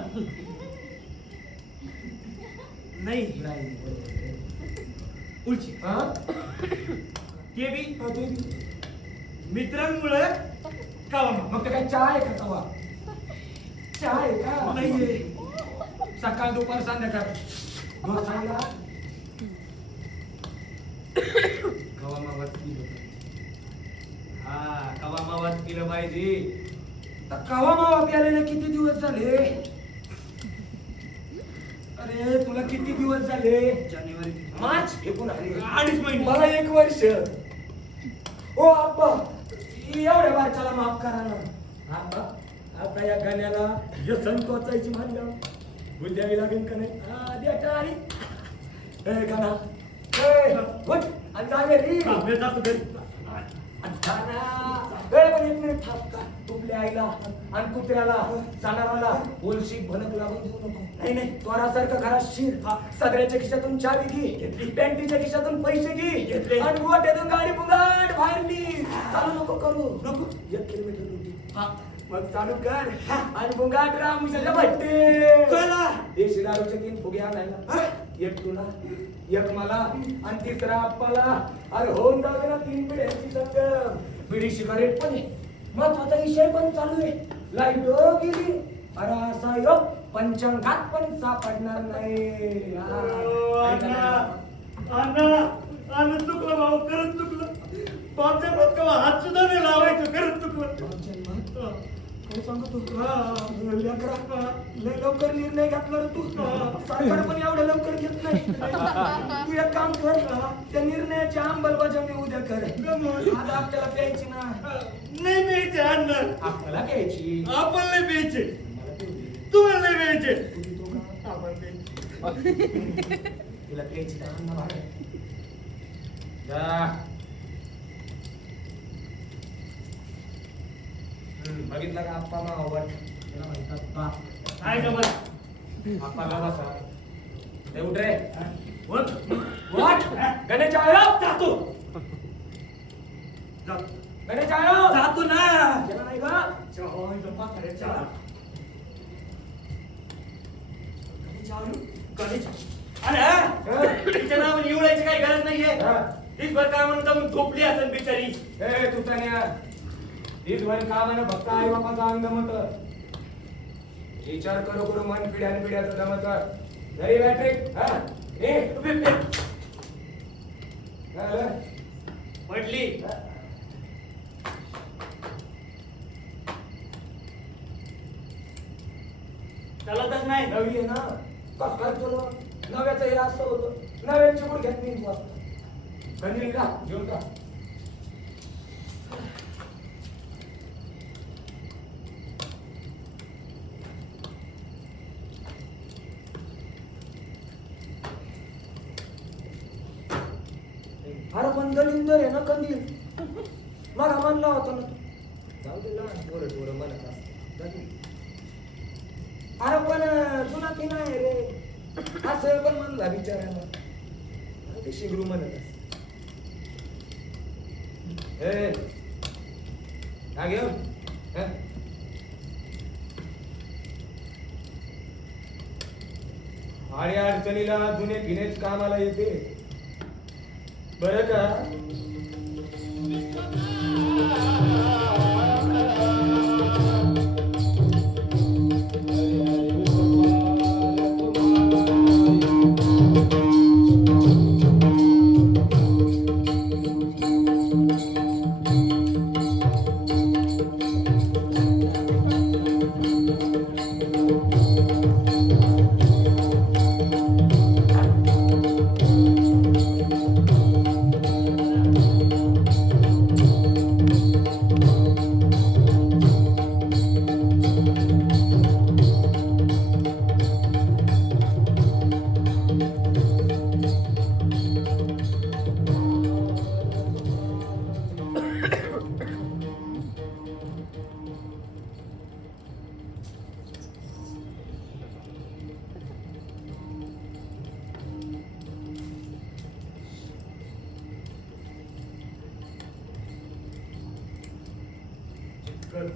नाही नाही उलची हा? ते बी हा, तू बी. मित्रांमुळे कावा मावा. मग ते काय चहा आहे का तवा? चहा आहे का? नाहीये. सकाळ दुपार संध्याकाळ घोसायला कवा मावात केलं. हा कवा मावात केलं पाहिजे. कवा मावा प्यालेले किती दिवस झाले? अरे तुला किती दिवस झाले? जानेवारी मार्च एकूण आले 2.5 महिने. मला 1 वर्ष. ओ आप्पा एवढ्या बारच्याला माफ करा ना. आप्पा आता या गाण्याला व्यसन टोचायची म्हणलं भूल द्यावी लागेल का नाही? द्या टाळी. ए गाणा ए उठ आणि जा घरी. जातो घरी. आणि गाणा पण एक मिनिट थांब का तुपल्या आईला आणि कुत्र्याला जाणाराला बोलशी भनक लागून देऊ नको. नाही नाही त्वरासारखं घरात शिर सदऱ्याच्या खिशातून चावी घे पॅन्टीच्या खिशातून पैसे घे आणि गोट्यातून गाडी बुगाट बाहेर निघ. चालू नको करू नको 1 किलोमीटर होती मग चालू कर आणि बुगाट रामूच्या भट्टे चला. देशी दारूचे 3 फुगे आणायला एक तुला एक मला आणि तिसरा आप्पाला. अरे होऊन जाऊ दे ना 3 पिढ्यांची संगम. पिढी सिगारेट पण आहे महत्वाचा विषय पण चालू आहे. लाईट गेली अरे असा योग पंचांगात पण सापडणार नाही. अन्न चुकलं भाऊ खरंच चुकलं. पाचशे पत्कावा हात सुद्धा नाही लावायचं खरंच चुकलं. काय सांगतो लेकरा लय लवकर निर्णय घेतला रे तू. सरकार पण एवढं लवकर घेत नाही. तू एक काम कर त्या निर्णयाची अंमलबजावणी उद्या कर. आता आपल्याला प्यायची ना नाही प्यायचे अन्न आपल्याला प्यायची आपण नाही प्यायचे तुम्हाला नाही प्यायचे. तिला प्यायची ना अन्न बाहेर. बघितलं का आप्पा मा आवड त्याला म्हणतात बाप. काय जमत आप्पाला बसा ते उठ रे उठ उठ गणेश आयो जातो गणेश आयो जातो ना. चला नाही का चला गणेश अरे तिच्या नावाने निवडायची काही गरज नाहीये. दिसभर काय म्हणून तर झोपली असेल बिचारी. ए तू त्याने दिसभर का म्हणा फक्त आई बापाचा अंग मत विचार करू करू मन पिढ्याने पिढ्याचं जमत जरी मॅट्रिक पडली चालतच नाही. नवी आहे ना कस काय तुला नव्याचं हे असं होतं नव्याची पण घेत नाही तू असतं गणित का घेऊन का अरे पण दलिंदर आहे ना कंदील मला म्हणला होता ना जाऊ दे लहान पोरं पोरं म्हणत असतं. अरे पण तुला की नाही रे असं पण म्हणला विचारायला ते शिगरू म्हणत असत. का घेऊन आणि अडचणीला जुने पिणेच कामाला येते बरं का.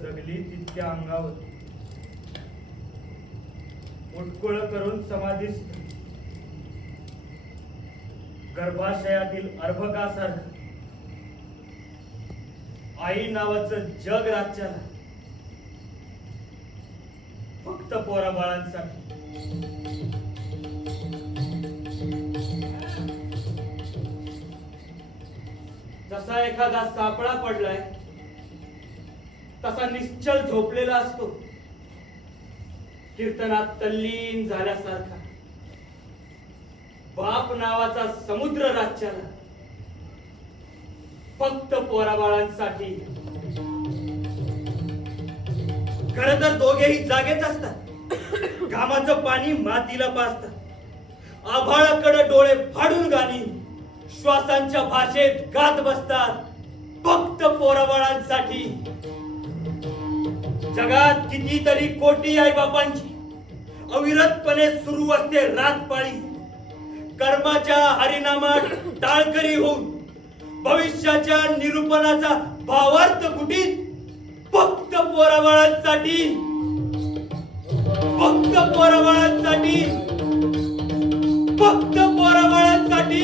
जगली तितक्या अंगावर मुटकुळ करून समाधीस्थ गर्भाशयातील अर्भकासारखं आई नावाचं जग राज्याला फक्त पोराबाळांसाठी. जसा एखादा सापळा पडलाय तसा निश्चल झोपलेला असतो कीर्तनात तल्लीन झाल्यासारखा. बाप नावाचा समुद्र राज्याला फक्त पोराबाळांसाठी. खरं तर दोघेही जागेच असतात. घामाचं पाणी मातीला पाजतात. आभाळाकडे डोळे फाडून गाणी श्वासांच्या भाषेत गात बसतात. फक्त फक्त पोराबाळांसाठी. जगात कितीतरी कोटी आई बापांची अविरतपणे सुरू असते रातपाळी. कर्माच्या हरिनामात टाळकरी होऊन भविष्याच्या निरूपणाचा भावार्थ कुटीत फक्त पोराबाळांसाठी, फक्त पोराबाळांसाठी, फक्त पोराबाळांसाठी.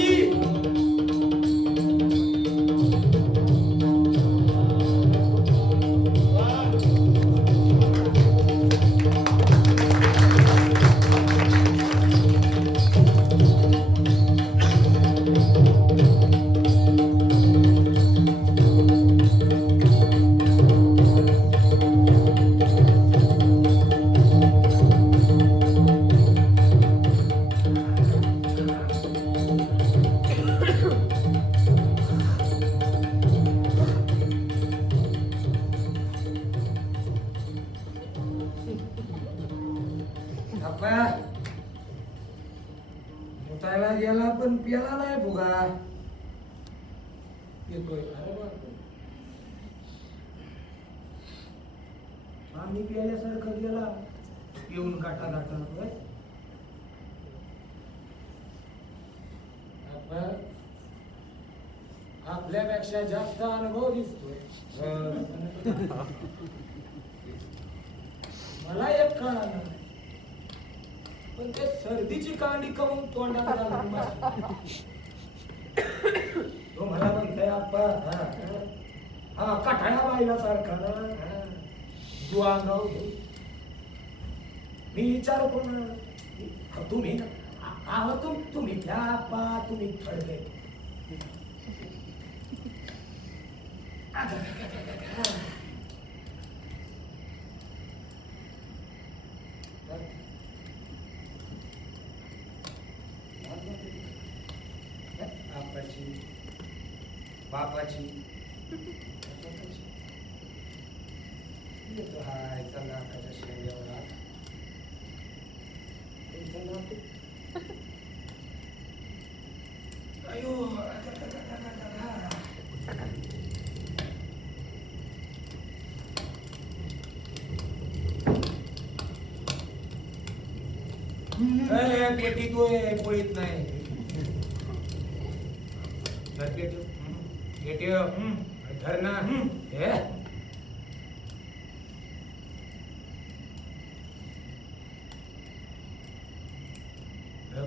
अप्पा मुतायला गेला पण प्याला नाही फुगा येतोय. अरे बापरे. पाणी प्यायल्यासारखं गेला येऊन गाठा गाठा. अप्पा आपल्यापेक्षा जास्त अनुभव दिसतोय. मला एक कळलं नाही पण ते सर्दीची कांडी करून तोंडात घालून तो मला म्हणताय आप्पा हा कठाळ्या बाईला सारखा ना तू अंगाव घेऊ. मी विचारतो ना तुम्ही तुम्ही घ्या आप्पा तुम्ही ठरले. बापाची हाय चला आकाच्या शेंड्यावर अयो पेटी तो पोळीत नाही धरणा हे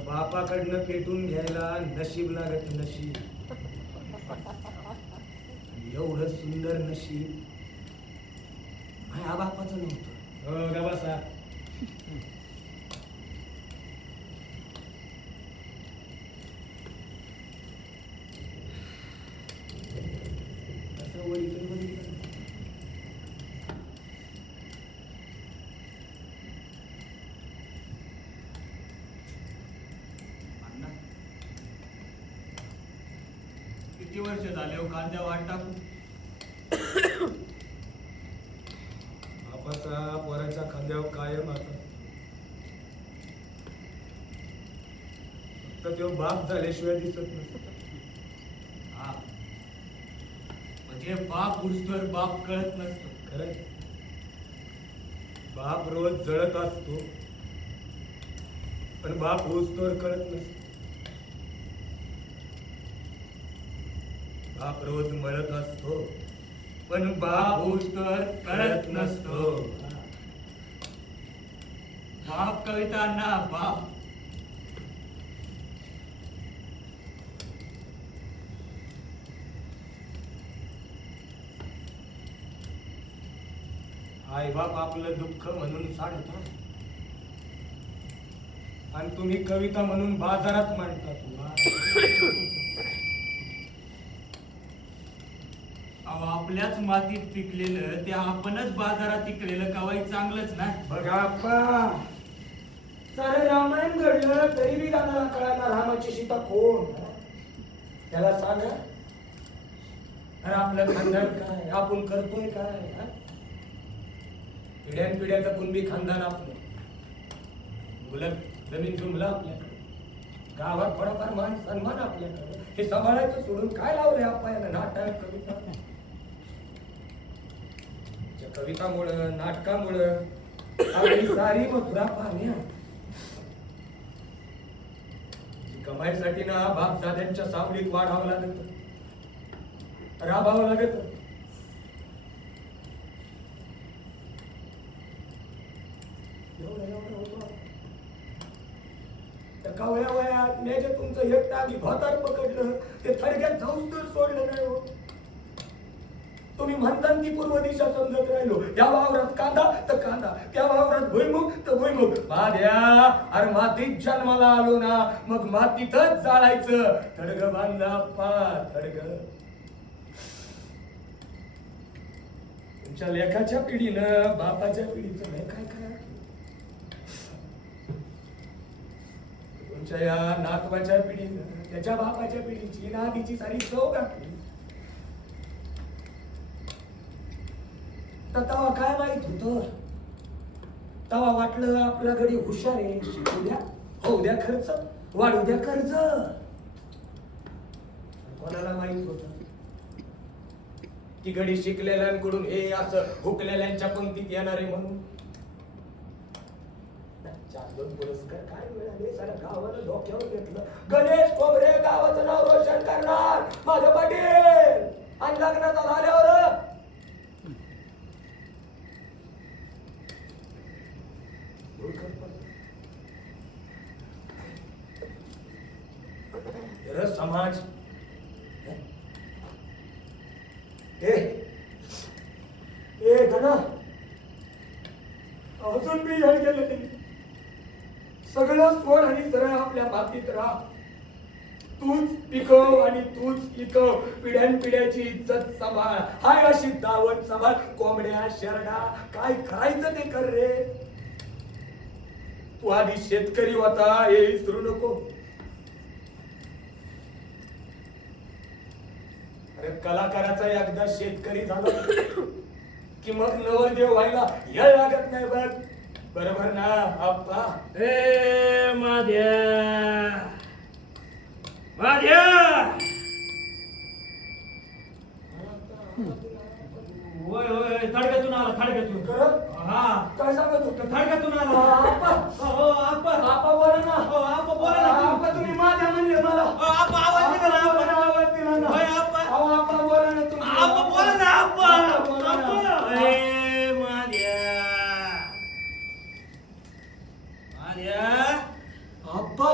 बापाकडनं पेटून घ्यायला नशीब लागत. नशीब एवढं सुंदर नशीब माझ्या बापाचं नव्हतं. बसा किती वर्ष झाले हो कांद्या वाट टाकू. बापाचा पोराच्या खांद्यावर कायम आता. फक्त तो बाप झाल्याशिवाय दिसत नसतो. हा म्हणजे बाप उचतर बाप कळत नसतो. खरं बाप रोज जळत असतो पण बाप उचतोर कळत नसतो. बाप रोज मळत असतो पण बाप उचतोर कळत नसतो. बाप कवितांना बाप आई बाप आपलं दुःख म्हणून सांगतात आणि तुम्ही कविता म्हणून बाजारात मांडता. अहो आपल्याच मातीत पिकलेलं ते आपणच बाजारात विकलेलं कवाई चांगलंच नाही. बघा अप्पा सारे रामायण घडलं तरी बी दादाला कळायला रामाची सीता कोण त्याला सांगा. अरे आपलं खानदान काय आपण करतोय काय. पिढ्यान पिढ्याचं कुणबी खानदान आपलं मुलं जमीन जुमला आपल्याकडे गावात थोडाफार मान सन्मान आपल्याकडे हे सांभाळायचं सोडून काय लावलंय आपण नाटक कविता. कवितामुळं नाटकामुळं आपली सारी मथुरा पाहण्या कमाईसाठी ना बापदाद्यांच्या सावलीत वाढावं लागत, राबावं लागत. एवढं होतं. त्या कावळ्या वयात मी जे तुमचं एक टाकी भातार पकडलं ते थडक्यात जाऊन तर सोडलं नाही हो. तुम्ही म्हणता ती पूर्व दिशा समजत राहिलो. या वावरात कांदा तर कांदा, त्या वावरात भुईमुग तर भुईमुग. बाद्या अरे मातीत जन्माला आलो ना मग मातीतच जाळायचं. थडग बांधा पा थडग. तुमच्या लेखाच्या पिढीनं बापाच्या पिढीचं नाही काय करा. तुमच्या या नातवाच्या पिढीनं त्याच्या बापाच्या पिढीची नादीची सारी चव घातली. तर तेव्हा काय माहित होत? तेव्हा वाटलं आपल्या घडी हुशार आहे, शिकू द्या, होऊ द्या खर्च, वाढू द्या कर्ज. कोणाला माहित होत की घडी शिकलेल्यांकडून हे असं हुकलेल्यांच्या पंक्तीत येणार आहे म्हणून. 4-2 पुरस्कार काय मिळाले? साऱ्या गावाला डोक्यावर घेतलं. गणेश कोमरे गावाचं नाव रोशन करणार माझं पाटील. आणि लग्नाचा झाल्यावर समाज गणा अजून मी हे गेले नाही. सगळं सोड आणि सरळ आपल्या मातीत राहा. तूच पिकव आणि तूच इकव. पिढ्यानपिढ्याची इज्जत सांभाळ. हाय अशी दावत सांभाळ. कोंबड्या शेरडा काय करायचं ते कर रे. तू आधी शेतकरी होता हे विसरू नको. अरे कलाकाराचा एकदा शेतकरी झाला की मग नवरदेव व्हायला येळ लागत नाही बघ. बरोबर ना आप्पा? ए माध्या माध्या होय होय थडक्यातून आला थडक्यातून. हा काय सांगत होता? थडक्यातून आला. आप्पा हो आप्पा आप्पा बोला ना. हो आप्पा बोला ना. आप्पा तुम्ही माझ्या म्हणले मला. हो आप्पा आवाज दिला ना. आप्पा आवाज दिला ना. होय आप्पा. अहो आप्पा बोला ना तुम्ही. आप्पा बोला ना आप्पा. आप्पा बोला ना. आप्पा. ए माध्या माध्या आप्पा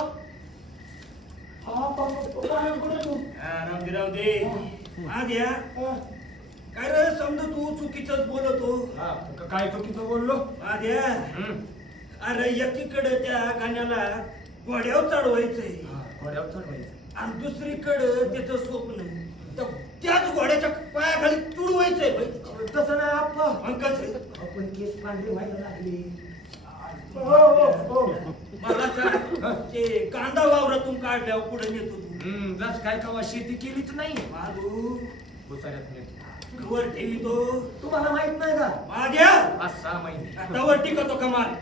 आप्पा काय बोलत तू? राव दे माध्या काय रे समजा तू चुकीचंच बोलतो. काय चुकीचं बोललो? माध्या अरे एकीकडे त्या गाण्याला घोड्यावर चढवायचंय घोड्यावर चढवायचं आणि दुसरीकडे त्याचं स्वप्न त्याच घोड्याच्या पायाखाली तुडवायचंय. तसं नाही आप्पा. मग कसं आपण केस पांढरे व्हायला लागले. मला सांग, ते कांदा वावरातून काढल्यावर पुढे नेतो तू. जस काय कवा शेती केलीच नाही. मारू उसाऱ्यात नेतो. कवर ठेवितो तुम्हाला माहित नाही का? माझ्या 5-6 महिने तवर टिकतो कमाल.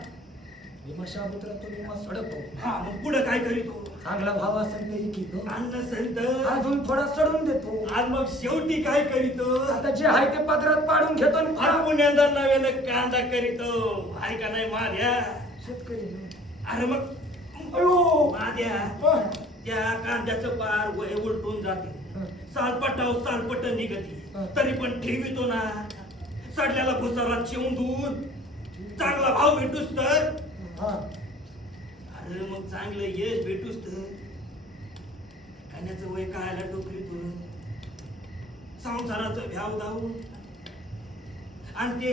मी मशाबुत्रातून विमा सडतो. हा मग पुढे काय करीतो? चांगला भाव असेल तरी घेतो. अन्न संत अजून थोडा सडून देतो. आणि मग शेवटी काय करीतो? आता जे आहे ते पदरात पाडून घेतो आणि फार पुण्यांदा नव्यानं कांदा करीतो. आहे का नाही माझ्या? शेतकरी. अरे मग अयो माझ्या त्या कांद्याचं पार वय उलटून जाते. सालपटाव सालपट निघते तरी पण ठेवितो ना. सडल्याला भुसारात शेवून चांगला भाव भेटूस तर. अरे मग चांगलं यश भेटूस तर कांद्याचं वय कायला टोकरी तू संसाराचं भ्याव दाऊ. आणि ते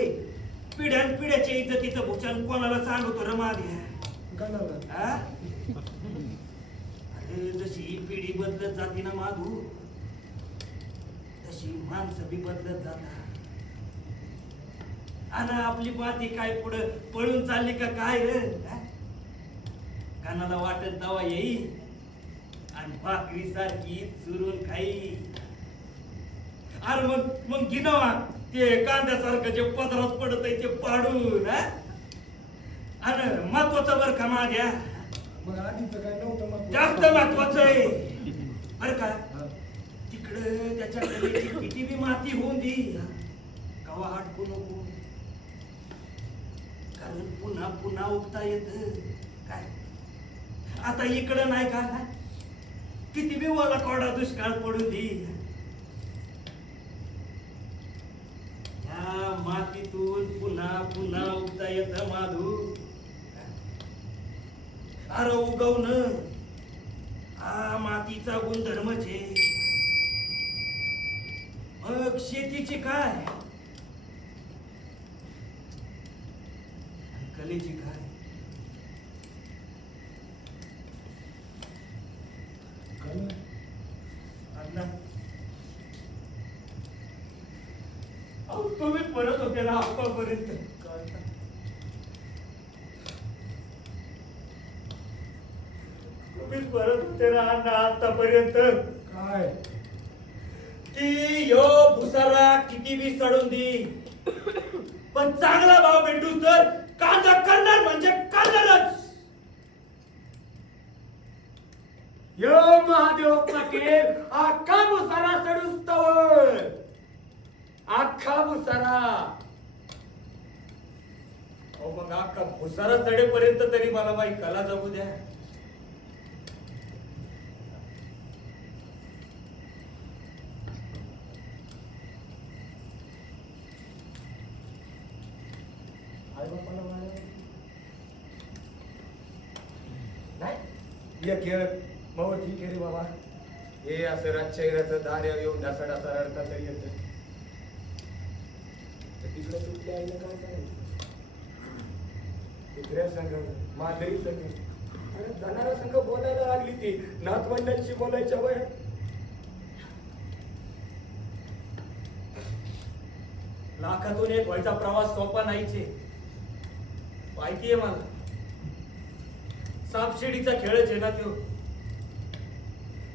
पिढ्यानपिढ्याच्या इज्जतीचं भूषण कोणाला सांगतो रे माझ्या? अरे जशी पिढी बदलत जाते ना माधू तशी माणसं बी बदलत जातात. आणि आपली पाती काय पुढे पळून चालली का काय रे? कानाला वाटत तवा येईल आणि भाकरी सारखी चुरून खाई. अरे मग मग गिनावा ते कांद्यासारखं जे पदरात पडत आहे ते पाडून. आणि महत्वाचं बर का माझ्या मग आधीचं काय नव्हतं मग जास्त महत्वाचं आहे बर का. तिकडं त्याच्या कलेची किती बी माती होऊन दे कवा हटकू नको. पुन्हा पुन्हा उठता येत काय आता इकडं नाही का किती बी ओला कोरडा दुष्काळ पडून दे या मातीतून पुन्हा पुन्हा उठता येत माधू अरे उगवणं हा मातीचा गुणधर्मच आहे मग शेतीची काय कलेची काय अण्णा अहो तुम्ही परत होते ना आतापर्यंत तुम्हीच परत होते ना अण्णा आतापर्यंत काय की यो भुसारा किती बी सडून दे पण चांगला भाव भेटूस तर कांदा करणार म्हणजे करणारच यो महादेव पाटील अख्खा भुसारा सडूस तवर अख्खा भुसारा अहो मग अख्खा भुसारा सडेपर्यंत तरी मला बाई कला जगू द्या आई बापाला मारायला. नाही एक खेळ मग ठीक आहे रे बाबा हे असं रातच्या दार्या येऊन ढासा रडता तरी येत तिकडे तुटल्या आईला काय करायचं दुसऱ्या संघ माधुरी संघ अरे जाणारा संघ बोलायला लागली ती नातवंडांशी बोलायच्या वयात लाखातून एक व्हायचा प्रवास सोपा नाहीचे माहितीये मला सापशिडीचा खेळच आहे ना तो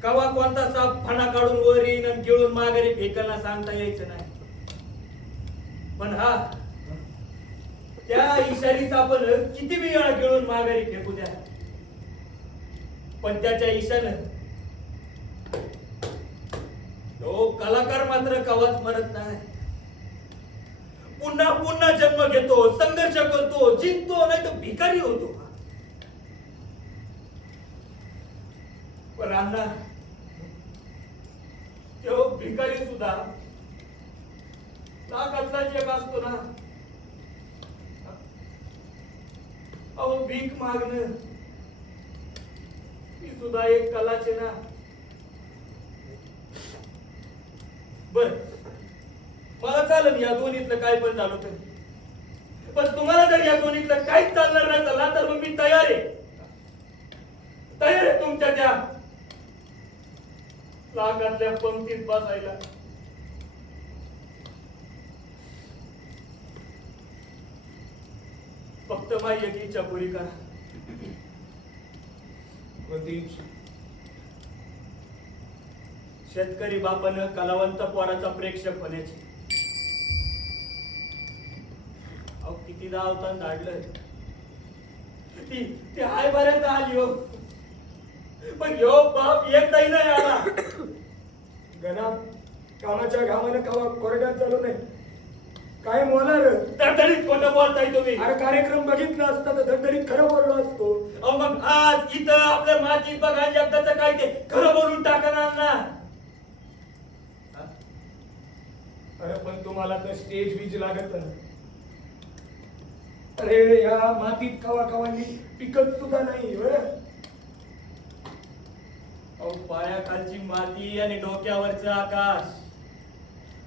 कवा कोणता साप फणा काढून वर येईन आणि गिळून माघारी फेकलना सांगता यायचं नाही पण हा त्या इशारी सापन किती वेळा गिळून माघारी फेकू द्या पण त्याच्या इशानं तो कलाकार मात्र कवाच मरत नाही पुन्हा पुन्हा जन्म घेतो संघर्ष करतो जिंकतो नाही तर भिकारी होतो पण अण्णा तो भिकारी सुद्धा लाखातला जग असतो ना अहो भीक मागणं ही सुद्धा एक कलाचे ना बर मला चालेल या दोन्हीतलं काय पण झालं तरी पण तुम्हाला जर या दोन्हीतलं काहीच चालणार नाही झाला तर मग मी तयार आहे तुमच्या त्या लागातल्या पंक्तीत बसायला फक्त माझी एक इच्छा पुरी करा शेतकरी बापानं कलावंत पोराचा प्रेक्षक होण्याची अहो कितीदा अवतान धाडलं ती हाय बऱ्याच आली हो पण ह्यो बाप एकदाही नाही आला गणा कामाच्या घामानं कामा कोरड्यात चालू नाही काय बोलणार धडधडीत खोटं बोलताय तुम्ही अरे कार्यक्रम बघितला असता तर धडधडीत खरं बोललो असतो अहो मग आज इथं आपल्या मातीत बघा एकदाच काय ते खरं बोलून टाकणार ना अरे पण तुम्हाला तर स्टेज बीज लागत अरे या मातीत कवा कवानी पिकत सुद्धा नाही बरं अहो पायाखालची माती आणि डोक्यावरचं आकाश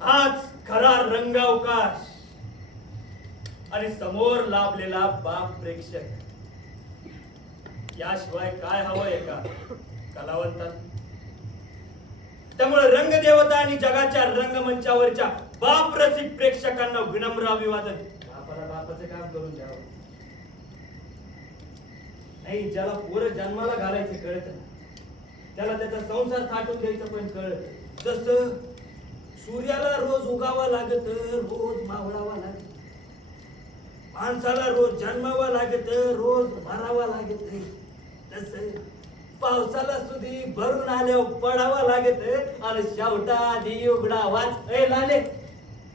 आज खरा रंग अवकाश आणि समोर लाभलेला बाप प्रेक्षक याशिवाय काय हवंय का कलावंतात त्यामुळे रंगदेवता आणि जगाच्या रंगमंचावरच्या बाप रसिक प्रेक्षकांना विनम्र अभिवादन बापाला बापाचं काम करून द्यावं नाही ज्याला पोरं जन्माला घालायचं कळत त्याला त्याचा संसार थाटून द्यायचं पण कळत जसं सूर्याला रोज उगावा लागत रोज मावळावा लागत माणसाला रोज जन्मावा लागत रोज मरावा लागत तस पावसाला सुधी भरून आल्यावर पडावा लागत आणि शेवटा आधी उघडा वाच ए लाले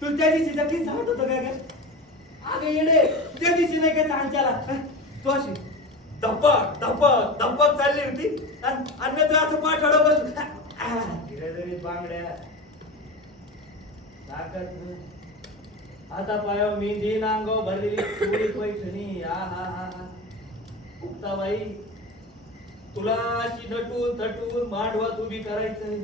तू त्या दिवशी नक्कीच सांगत होतं काय अगं येणे त्या दिवशी नाही काय सांच्याला तू अशी धपक धपक धपक चालली होती आणि अन्य तू असं पाठवडं बसून हिरेदरीत बांगड्या ताकद नाही. आता पायो मी दिन अंगो भरलेली चोळी पैठणी हा हा हा हा उक्ताबाई तुला अशी नटून थटून मांडवात उभी करायचंय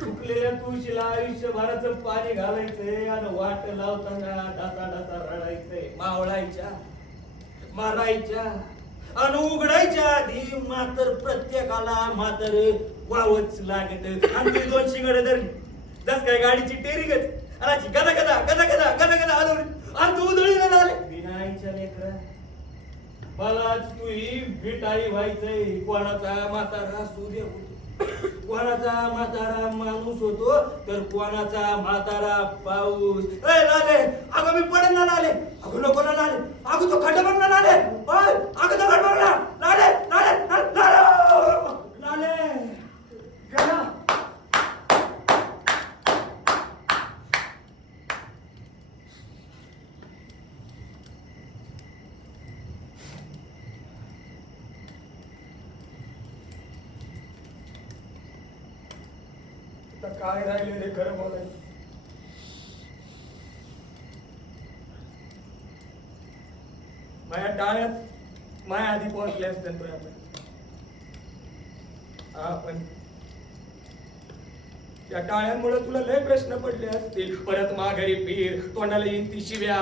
चुकलेल्या तुळशीला आयुष्यभराचं पाणी घालायचंय आणि वाट लावताना डासा डासा रडायचंय मावळायच्या मारायच्या आणि उघडायच्या आधी मात्र प्रत्येकाला मात्र वावच लागत आणि ती दोन शिंगडे धरली जस काय गाडीची टेरी गत आणि गदा गदा गदा गदा गदा गदा आलो आणि तू उधळीला आले विनाईच्या लेकरा मलाच तू ही विटाई व्हायचंय कोणाचा म्हातारा सूर्य होतो कोणाचा म्हातारा माणूस होतो तर कोणाचा म्हातारा पाऊस ए लाले अगं मी पडेल ना लाले अगं नको ना लाले अगं तो खड्डा बघ ना लाले अगं तो खड्डा बघ ना लाले लाले लाले लाले गणा काय राहिले रे खरं बोलायचं माझ्या टाळ्यात माया आधी पोहोचले असते हा पण या टाळ्यांमुळे तुला लय प्रश्न पडले असतील परत माघारी पीर तोंडाला येईन ती शिव्या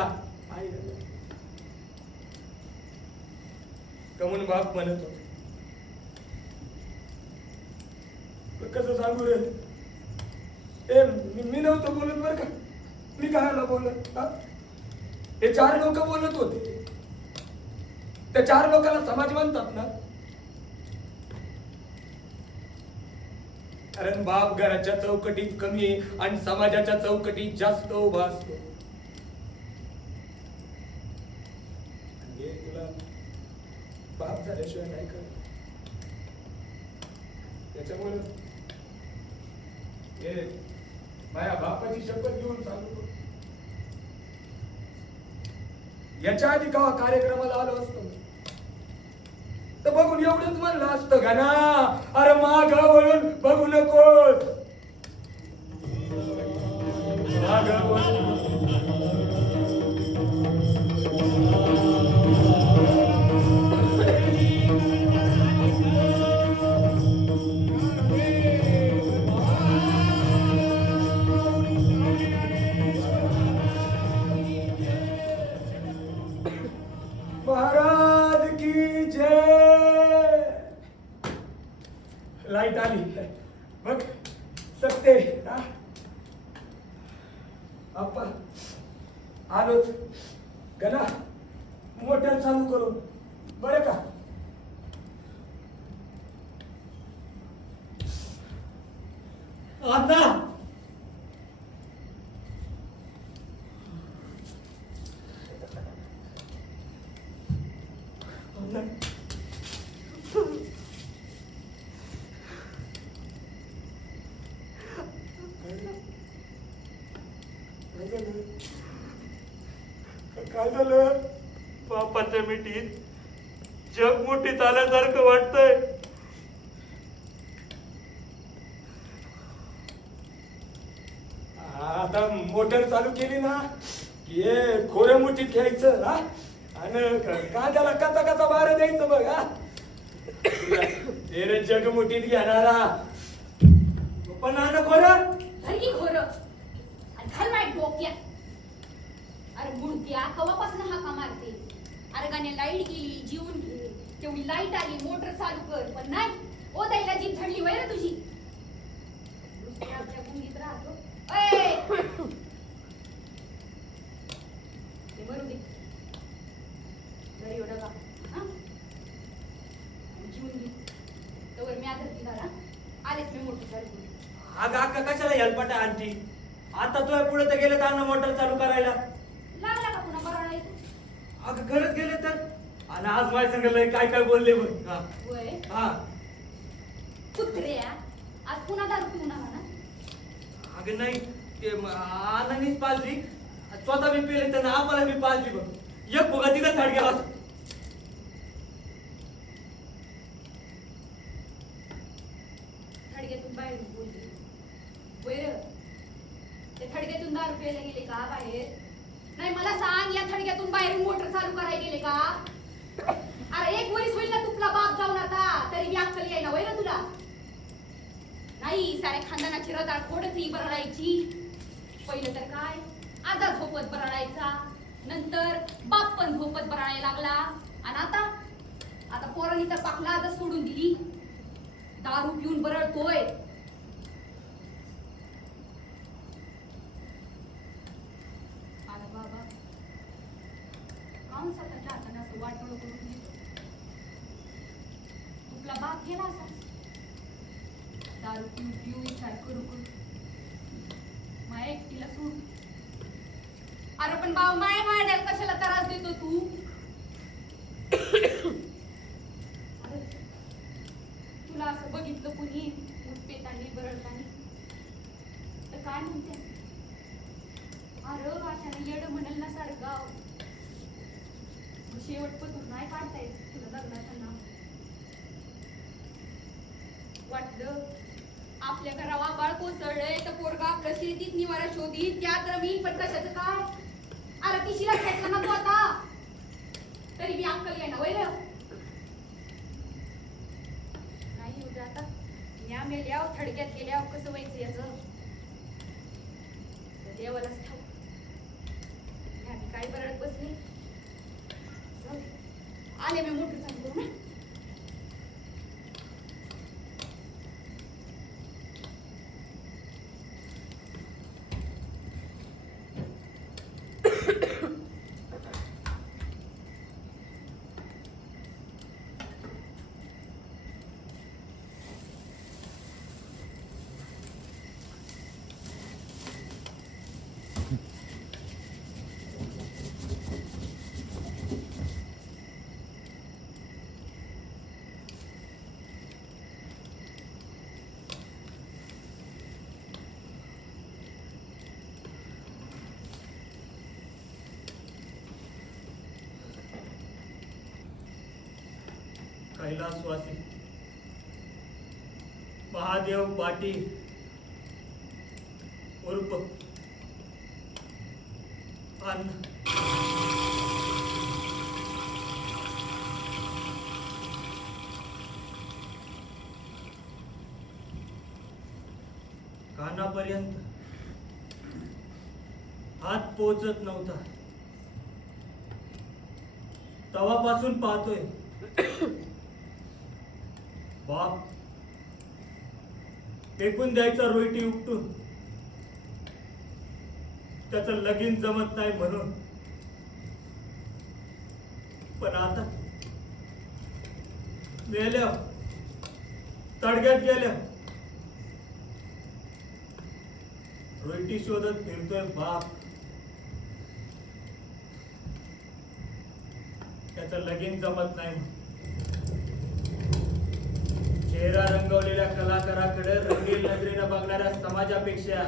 कमून बाप म्हणत होते कसं सांगू रे ए मी नव्हतो बोलत बरं का मी कायला बोलत हा हे चार लोक बोलत होते त्या चार लोकांना समाज म्हणतात ना कारण बाप घराच्या चौकटीत कमी आणि समाजाच्या चौकटीत जास्त उभा असतो हे तुला बाप झाल्याशिवाय नाही कर त्याच्यामुळे माझ्या बापाची शपथ घेऊन सांगतो याच्या आधी का कार्यक्रमाला आलो असतो तर बघून एवढंच म्हणलं असतं का ना अरे माग वळून बघू नकोस माग वळून महाराज की जय लाईट आली बघ सत्ते आप्पा आलोच गणा मोटर चालू करू बरं का आता काय झालं बापाच्या मिठीत जग मोठीत आल्यासारखं वाटतंय आता मोटर चालू केली ना की हे खोऱ्या मुठीत घ्यायचं हा आणि कांद्याला कचा कचा बार द्यायचं बघ हा ते जग मुठीत घेणारा पण आण खोरं धरकी खोरं आणि घाल माझ्या डोक्यात अरे मुडक्या कवापासून हाका मारते अरे गाण्या लाईट गेली जीवन घे तेवढी लाईट आली मोटर चालू कर पण नाही ओ ताईला जीभ झडली वय रे तुझी दुसऱ्याच्या गुंगीत राहतो ए ते बरू दे घरी एवढं का हा जीवन घे तवर मी आता तिला आलेच मी मोटर चालू करू अगं अक्का कशाला हेल्पटा आणती आता तुला पुढे तर गेले तर मोटर चालू करायला लागला का पुन्हा बरं नाही अगं खरंच गेले तर आणि आज माझ्या संग काय काय बोलले बघ हा वय हा कुत्र्या आज पुन्हा दारू पिऊन आला ना अगं नाही ते आनंदीच पाजली स्वतः मी पेले त्यांना आम्हाला मी पाजली बघ एक फुगा तिथं थडग्याला थडग्यातून बाहेर बोलले वैर त्या थडग्यातून दारू प्यायला गेले का बाहेर नाही मला सांग या थडग्यातून बाहेरून मोटर चालू करायला गेले का अरे एक वरीस होईल ना तुपला बाप जाऊन आता तरी बी अक्कल यायला वैर तुला नाही साऱ्या खानदानाची रदाळ थोडंच ही बरडायची पहिलं तर काय आजा झोपत बरडायचा नंतर बाप पण झोपत बरडायला लागला आणि आता पोरांनी तर पाकला आजच सोडून दिली दारू पिऊन बरळतोय अरे बाबा काऊन स्वतःच्या हाताने असं वाटोळं करून घेतो तुला बाप गेला असा दारू पिऊ पिऊ विचार करू माया एकटीला सोड अरे पण बाबा माया कशाला त्रास देतो तू अरे, तुला असं बघितलं कुणी पेतानी बरडतानी तर काय म्हणते अरे अशाने येड म्हणेल ना सारखं शेवट पतून नाही काढता येत तुला लग्नाचं नाव वाटलं आपल्या घरावा बाळ कोसळलंय तर पोरगा आपलं शेतीत निवारा शोधीत त्यात रमी पण कशाचं काय अरे किशीला खेळला ना तू आता तरी मी अक्कल येणार वैर नाही उद्या आता या मेल्याव थडक्यात गेल्याव कसं व्हायचं याचं देवालाच ठाऊ मी काय बरडत बसले जाऊ दे. आले मी मोठं चालू करू ना कैलासवासी महादेव पाटील उर्फ अन्न कानापर्यंत हात पोचत नव्हता तवापासून पाहतोय बाप फेकून द्यायचा रोईटी उपटून त्याचं लगीन जमत नाही म्हणून पण आता मेल्या तडग्यात गेल्या रोईटी शोधत फिरतोय बाप त्याचं लगीन जमत नाही चेहरा रंगवलेल्या कलाकाराकडे रंगील नजरेनं बघणाऱ्या समाजापेक्षा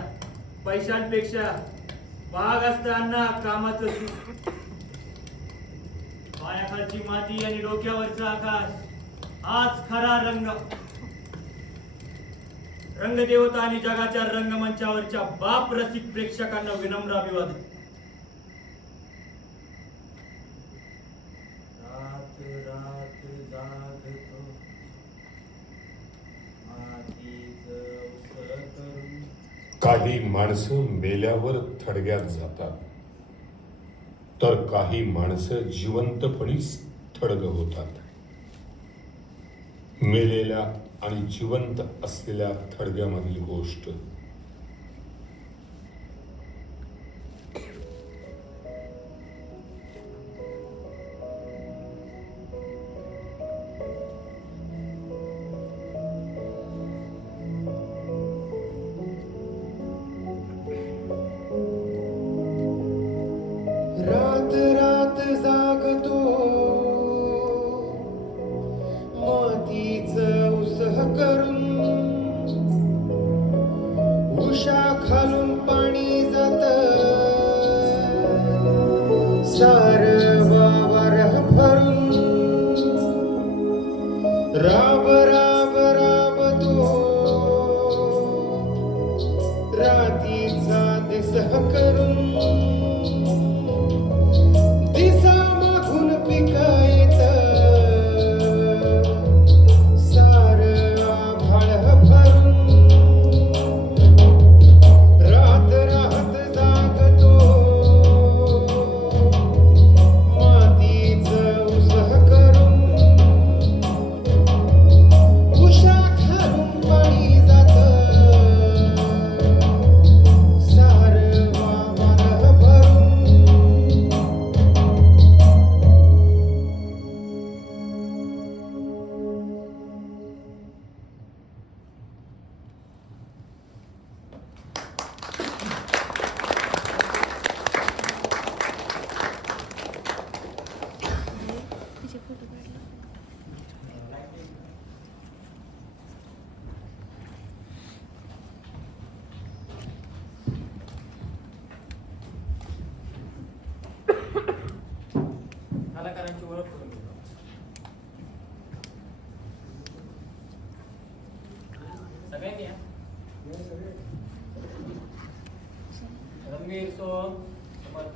पैशांपेक्षा भाग असताना कामाचं सुख पायाखालची माती आणि डोक्यावरचा आकाश हाच खरा रंग रंगदेवता आणि जगाच्या रंगमंचावरच्या बाप रसिक प्रेक्षकांना विनम्र अभिवादन रात रात जागतो काही माणसं मेल्यावर थडग्यात जातात तर काही माणसं जिवंतपणीच थडग होतात. मेलेल्या आणि जिवंत असलेल्या थडग्यामधील गोष्ट रात रात जागतो मातीच उसह करून सगळ्यांनी या. नाही सगळे रणवीर, सोहम, समर्थ,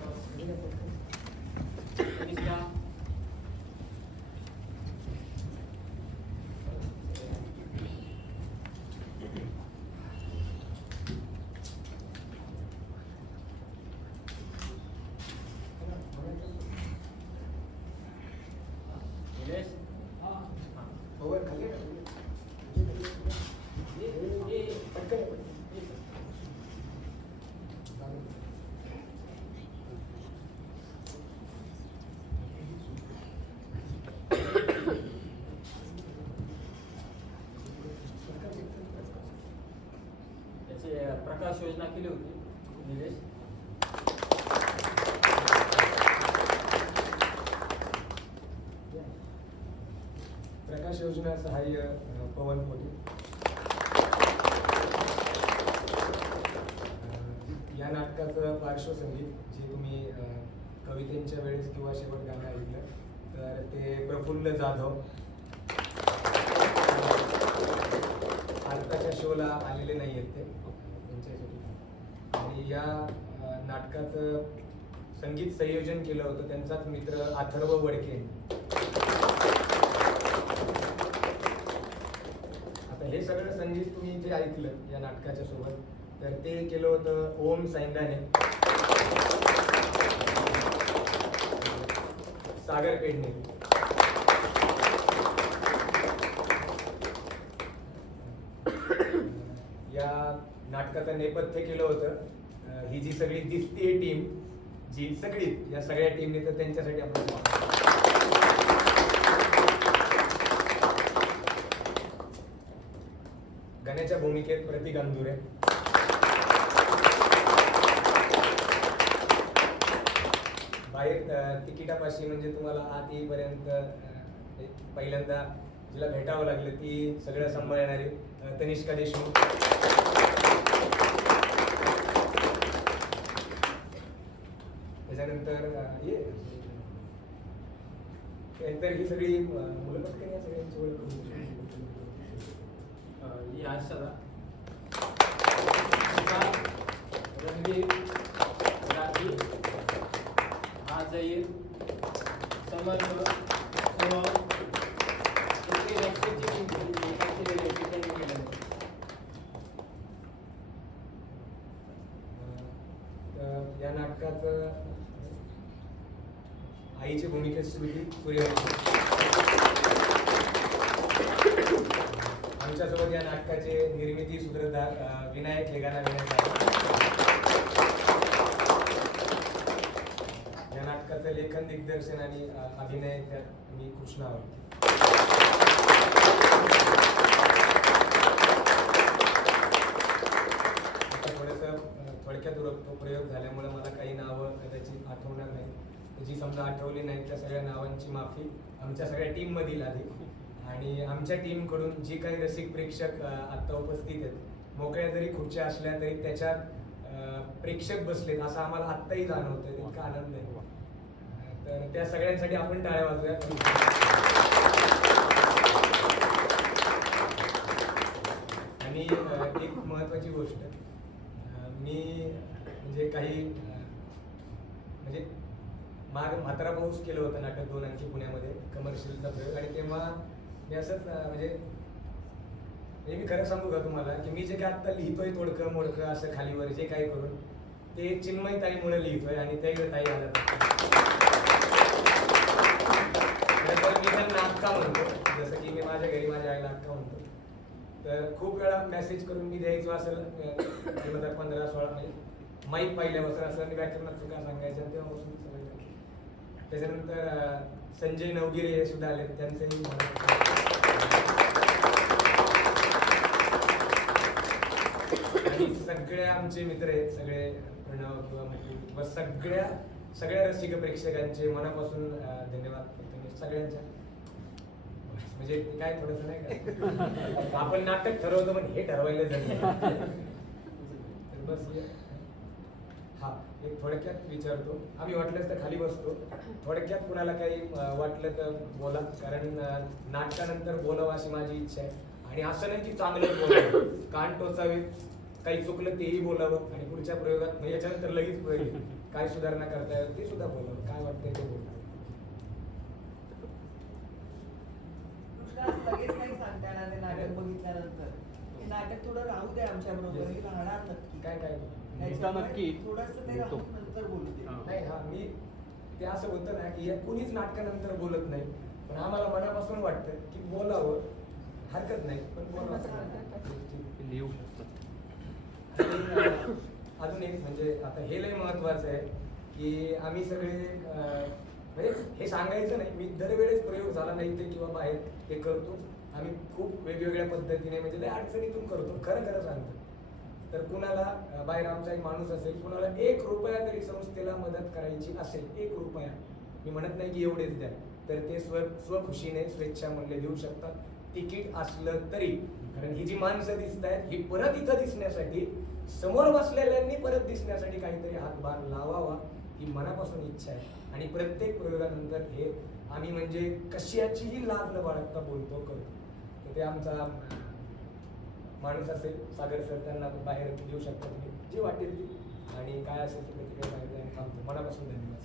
कनिष्का. निलेश. पवन खाली आहे का? पटकन ये, पटकन. त्याची प्रकाश योजना केली होती निलेश. प्रकाश योजना सहाय्य पवन पोटे. या नाटकाचं पार्श्वसंगीत जे तुम्ही कवितेच्या वेळेस किंवा शेवट गाणं ऐकलं तर ते प्रफुल्ल जाधव. आत्ताच्या शोला आलेले नाही आहेत ते त्यांच्यासाठी. आणि या नाटकाचं संगीत संयोजन केलं होतं त्यांचाच मित्र अथर्व वडके. आता हे सगळं संगीत तुम्ही जे ऐकलं या नाटकाच्या सोबत तर ते केलं होतं ओम सैंदाने, सागर पेडणे. या नाटकाचं नेपथ्य केलं होतं ही जी सगळी दिसतीये टीम, जी सगळी या सगळ्या टीमने, तर त्यांच्यासाठी आपण गाण्याच्या भूमिकेत प्रतीक अंदुरे, बाहेर तिकिटापाशी म्हणजे तुम्हाला आत येईपर्यंत पहिल्यांदा जिला भेटावं लागलं ती सगळं सांभाळणारी तनिष्का देशमुख. त्याच्यानंतर नंतर ही सगळी मुलं पटकन या सगळ्यांची ओळख करून देऊ. ही आशा रणवीर, राठी, हा जहीर, समर्थ, सोहम, इतके रक्षेची या नाटकाचं आईची भूमिका श्रुती सूर्यवंशी. आमच्यासोबत या नाटकाचे निर्मिती सूत्रधार विनायक लेगाना या नाटकाचं लेखन, दिग्दर्शन आणि अभिनय त्यात मी कृष्णा आवडते. आता थोडंसं थोडक्यात उरकतो प्रयोग झाल्यामुळे मला काही नावं कदाचित आठवणार नाही. जी समजा आठवली नाही त्या सगळ्या नावांची माफी आमच्या सगळ्या टीममधील आधी. आणि आमच्या टीमकडून जी काही रसिक प्रेक्षक आत्ता उपस्थित आहेत, मोकळ्या जरी खुर्च्या असल्या तरी त्याच्यात प्रेक्षक बसलेत असं आम्हाला आत्ताही जाणवतं. इतका आनंद आहे. तर त्या सगळ्यांसाठी आपण टाळ्या वाजूया. आणि एक महत्त्वाची गोष्ट, मी म्हणजे काही म्हणजे म्हातारा पाऊस केलं होतं नाटक 2 अंकी पुण्यामध्ये कमर्शियलचा प्रयोग. आणि तेव्हा मी असंच म्हणजे मी खरं सांगू का तुम्हाला की मी जे काय आत्ता लिहितोय तोडकं मोडकं असं खालीवर जे काही करून ते चिन्मय ताईमुळे लिहितोय आणि ते ताई आला तर मी त्यांना अक्का म्हणतो, जसं की मी माझ्या घरी माझ्या आईला अक्का म्हणतो. तर खूप वेळा मेसेज करून मी द्यायचो असेल 2015-16 म्हणजे माहीत पाहिल्यापासून असं आणि व्याकरणात चुका सांगायच्या तेव्हापासून सवय झाली. त्याच्यानंतर संजय नवगिरे हे सुद्धा आले, त्यांचंही आणि सगळे आमचे मित्र आहेत, सगळे प्रणव किंवा किंवा सगळ्या रसिक प्रेक्षकांचे मनापासून धन्यवाद करतो सगळ्यांच्या. म्हणजे काय थोडंसं नाही का आपण नाटक ठरवतो पण हे ठरवायला जाईल. बस हा एक थोडक्यात विचारतो, आम्ही वाटलंच तर खाली बसतो. थोडक्यात कुणाला काही वाटलं तर बोला, कारण नाटकानंतर बोलावं अशी माझी इच्छा आहे. आणि असं नाही की चांगलं बोलावं, कान टोचावे, काही चुकलं तेही बोलावं आणि पुढच्या प्रयोगात म्हणजे याच्यानंतर लगेच प्रयोग काय सुधारणा करता येईल ते सुद्धा बोलावं, काय वाटतंय ते बोलावं. कृष्णा लगेच नाही सांगता येणार ते नाटक बघितल्यानंतर. हे नाटक थोडं राहू दे आमच्या बरोबर, हे राहणार नक्की. काय काय त्याच्यामुळे थोडंसं ते राहून नंतर बोलू दे. नाही हा मी ते असं होतं ना की कुणीच नाटकानंतर बोलत नाही, पण आम्हाला मनापासून वाटतं की बोलावं, हरकत नाही पण बोलावं. आणि, अजून एक म्हणजे आता हे लय महत्वाचं आहे की आम्ही सगळे म्हणजे हे सांगायचं नाही, मी दरवेळेस प्रयोग झाला नाही ते किंवा बाहेर ते करतो. आम्ही खूप वेगवेगळ्या पद्धतीने म्हणजे लय अडचणीतून करतो, खरं खरं सांगतो. तर कुणाला बाहेर आमचा एक माणूस असेल, कुणाला 1 रुपया तरी संस्थेला मदत करायची असेल, 1 रुपया, मी म्हणत नाही की एवढेच द्या, तर ते स्वखुशीने स्वेच्छामूल्य देऊ शकतात, तिकीट असलं तरी. कारण ही जी माणसं दिसत आहेत ही परत इथं दिसण्यासाठी, समोर बसलेल्यांनी परत दिसण्यासाठी काहीतरी हातभार लावावा ही मनापासून इच्छा आहे. आणि प्रत्येक प्रयोगानंतर हे आम्ही म्हणजे कशाचीही लाज न बाळगता बोलतो करतो. तर ते आमचा माणूस असेल सागर सर, त्यांना बाहेर देऊ शकता तुम्ही जे वाटेल ती, आणि काय असेल ते प्रतिक्रिया सांगितलं आणि थांबतो. मनापासून धन्यवाद.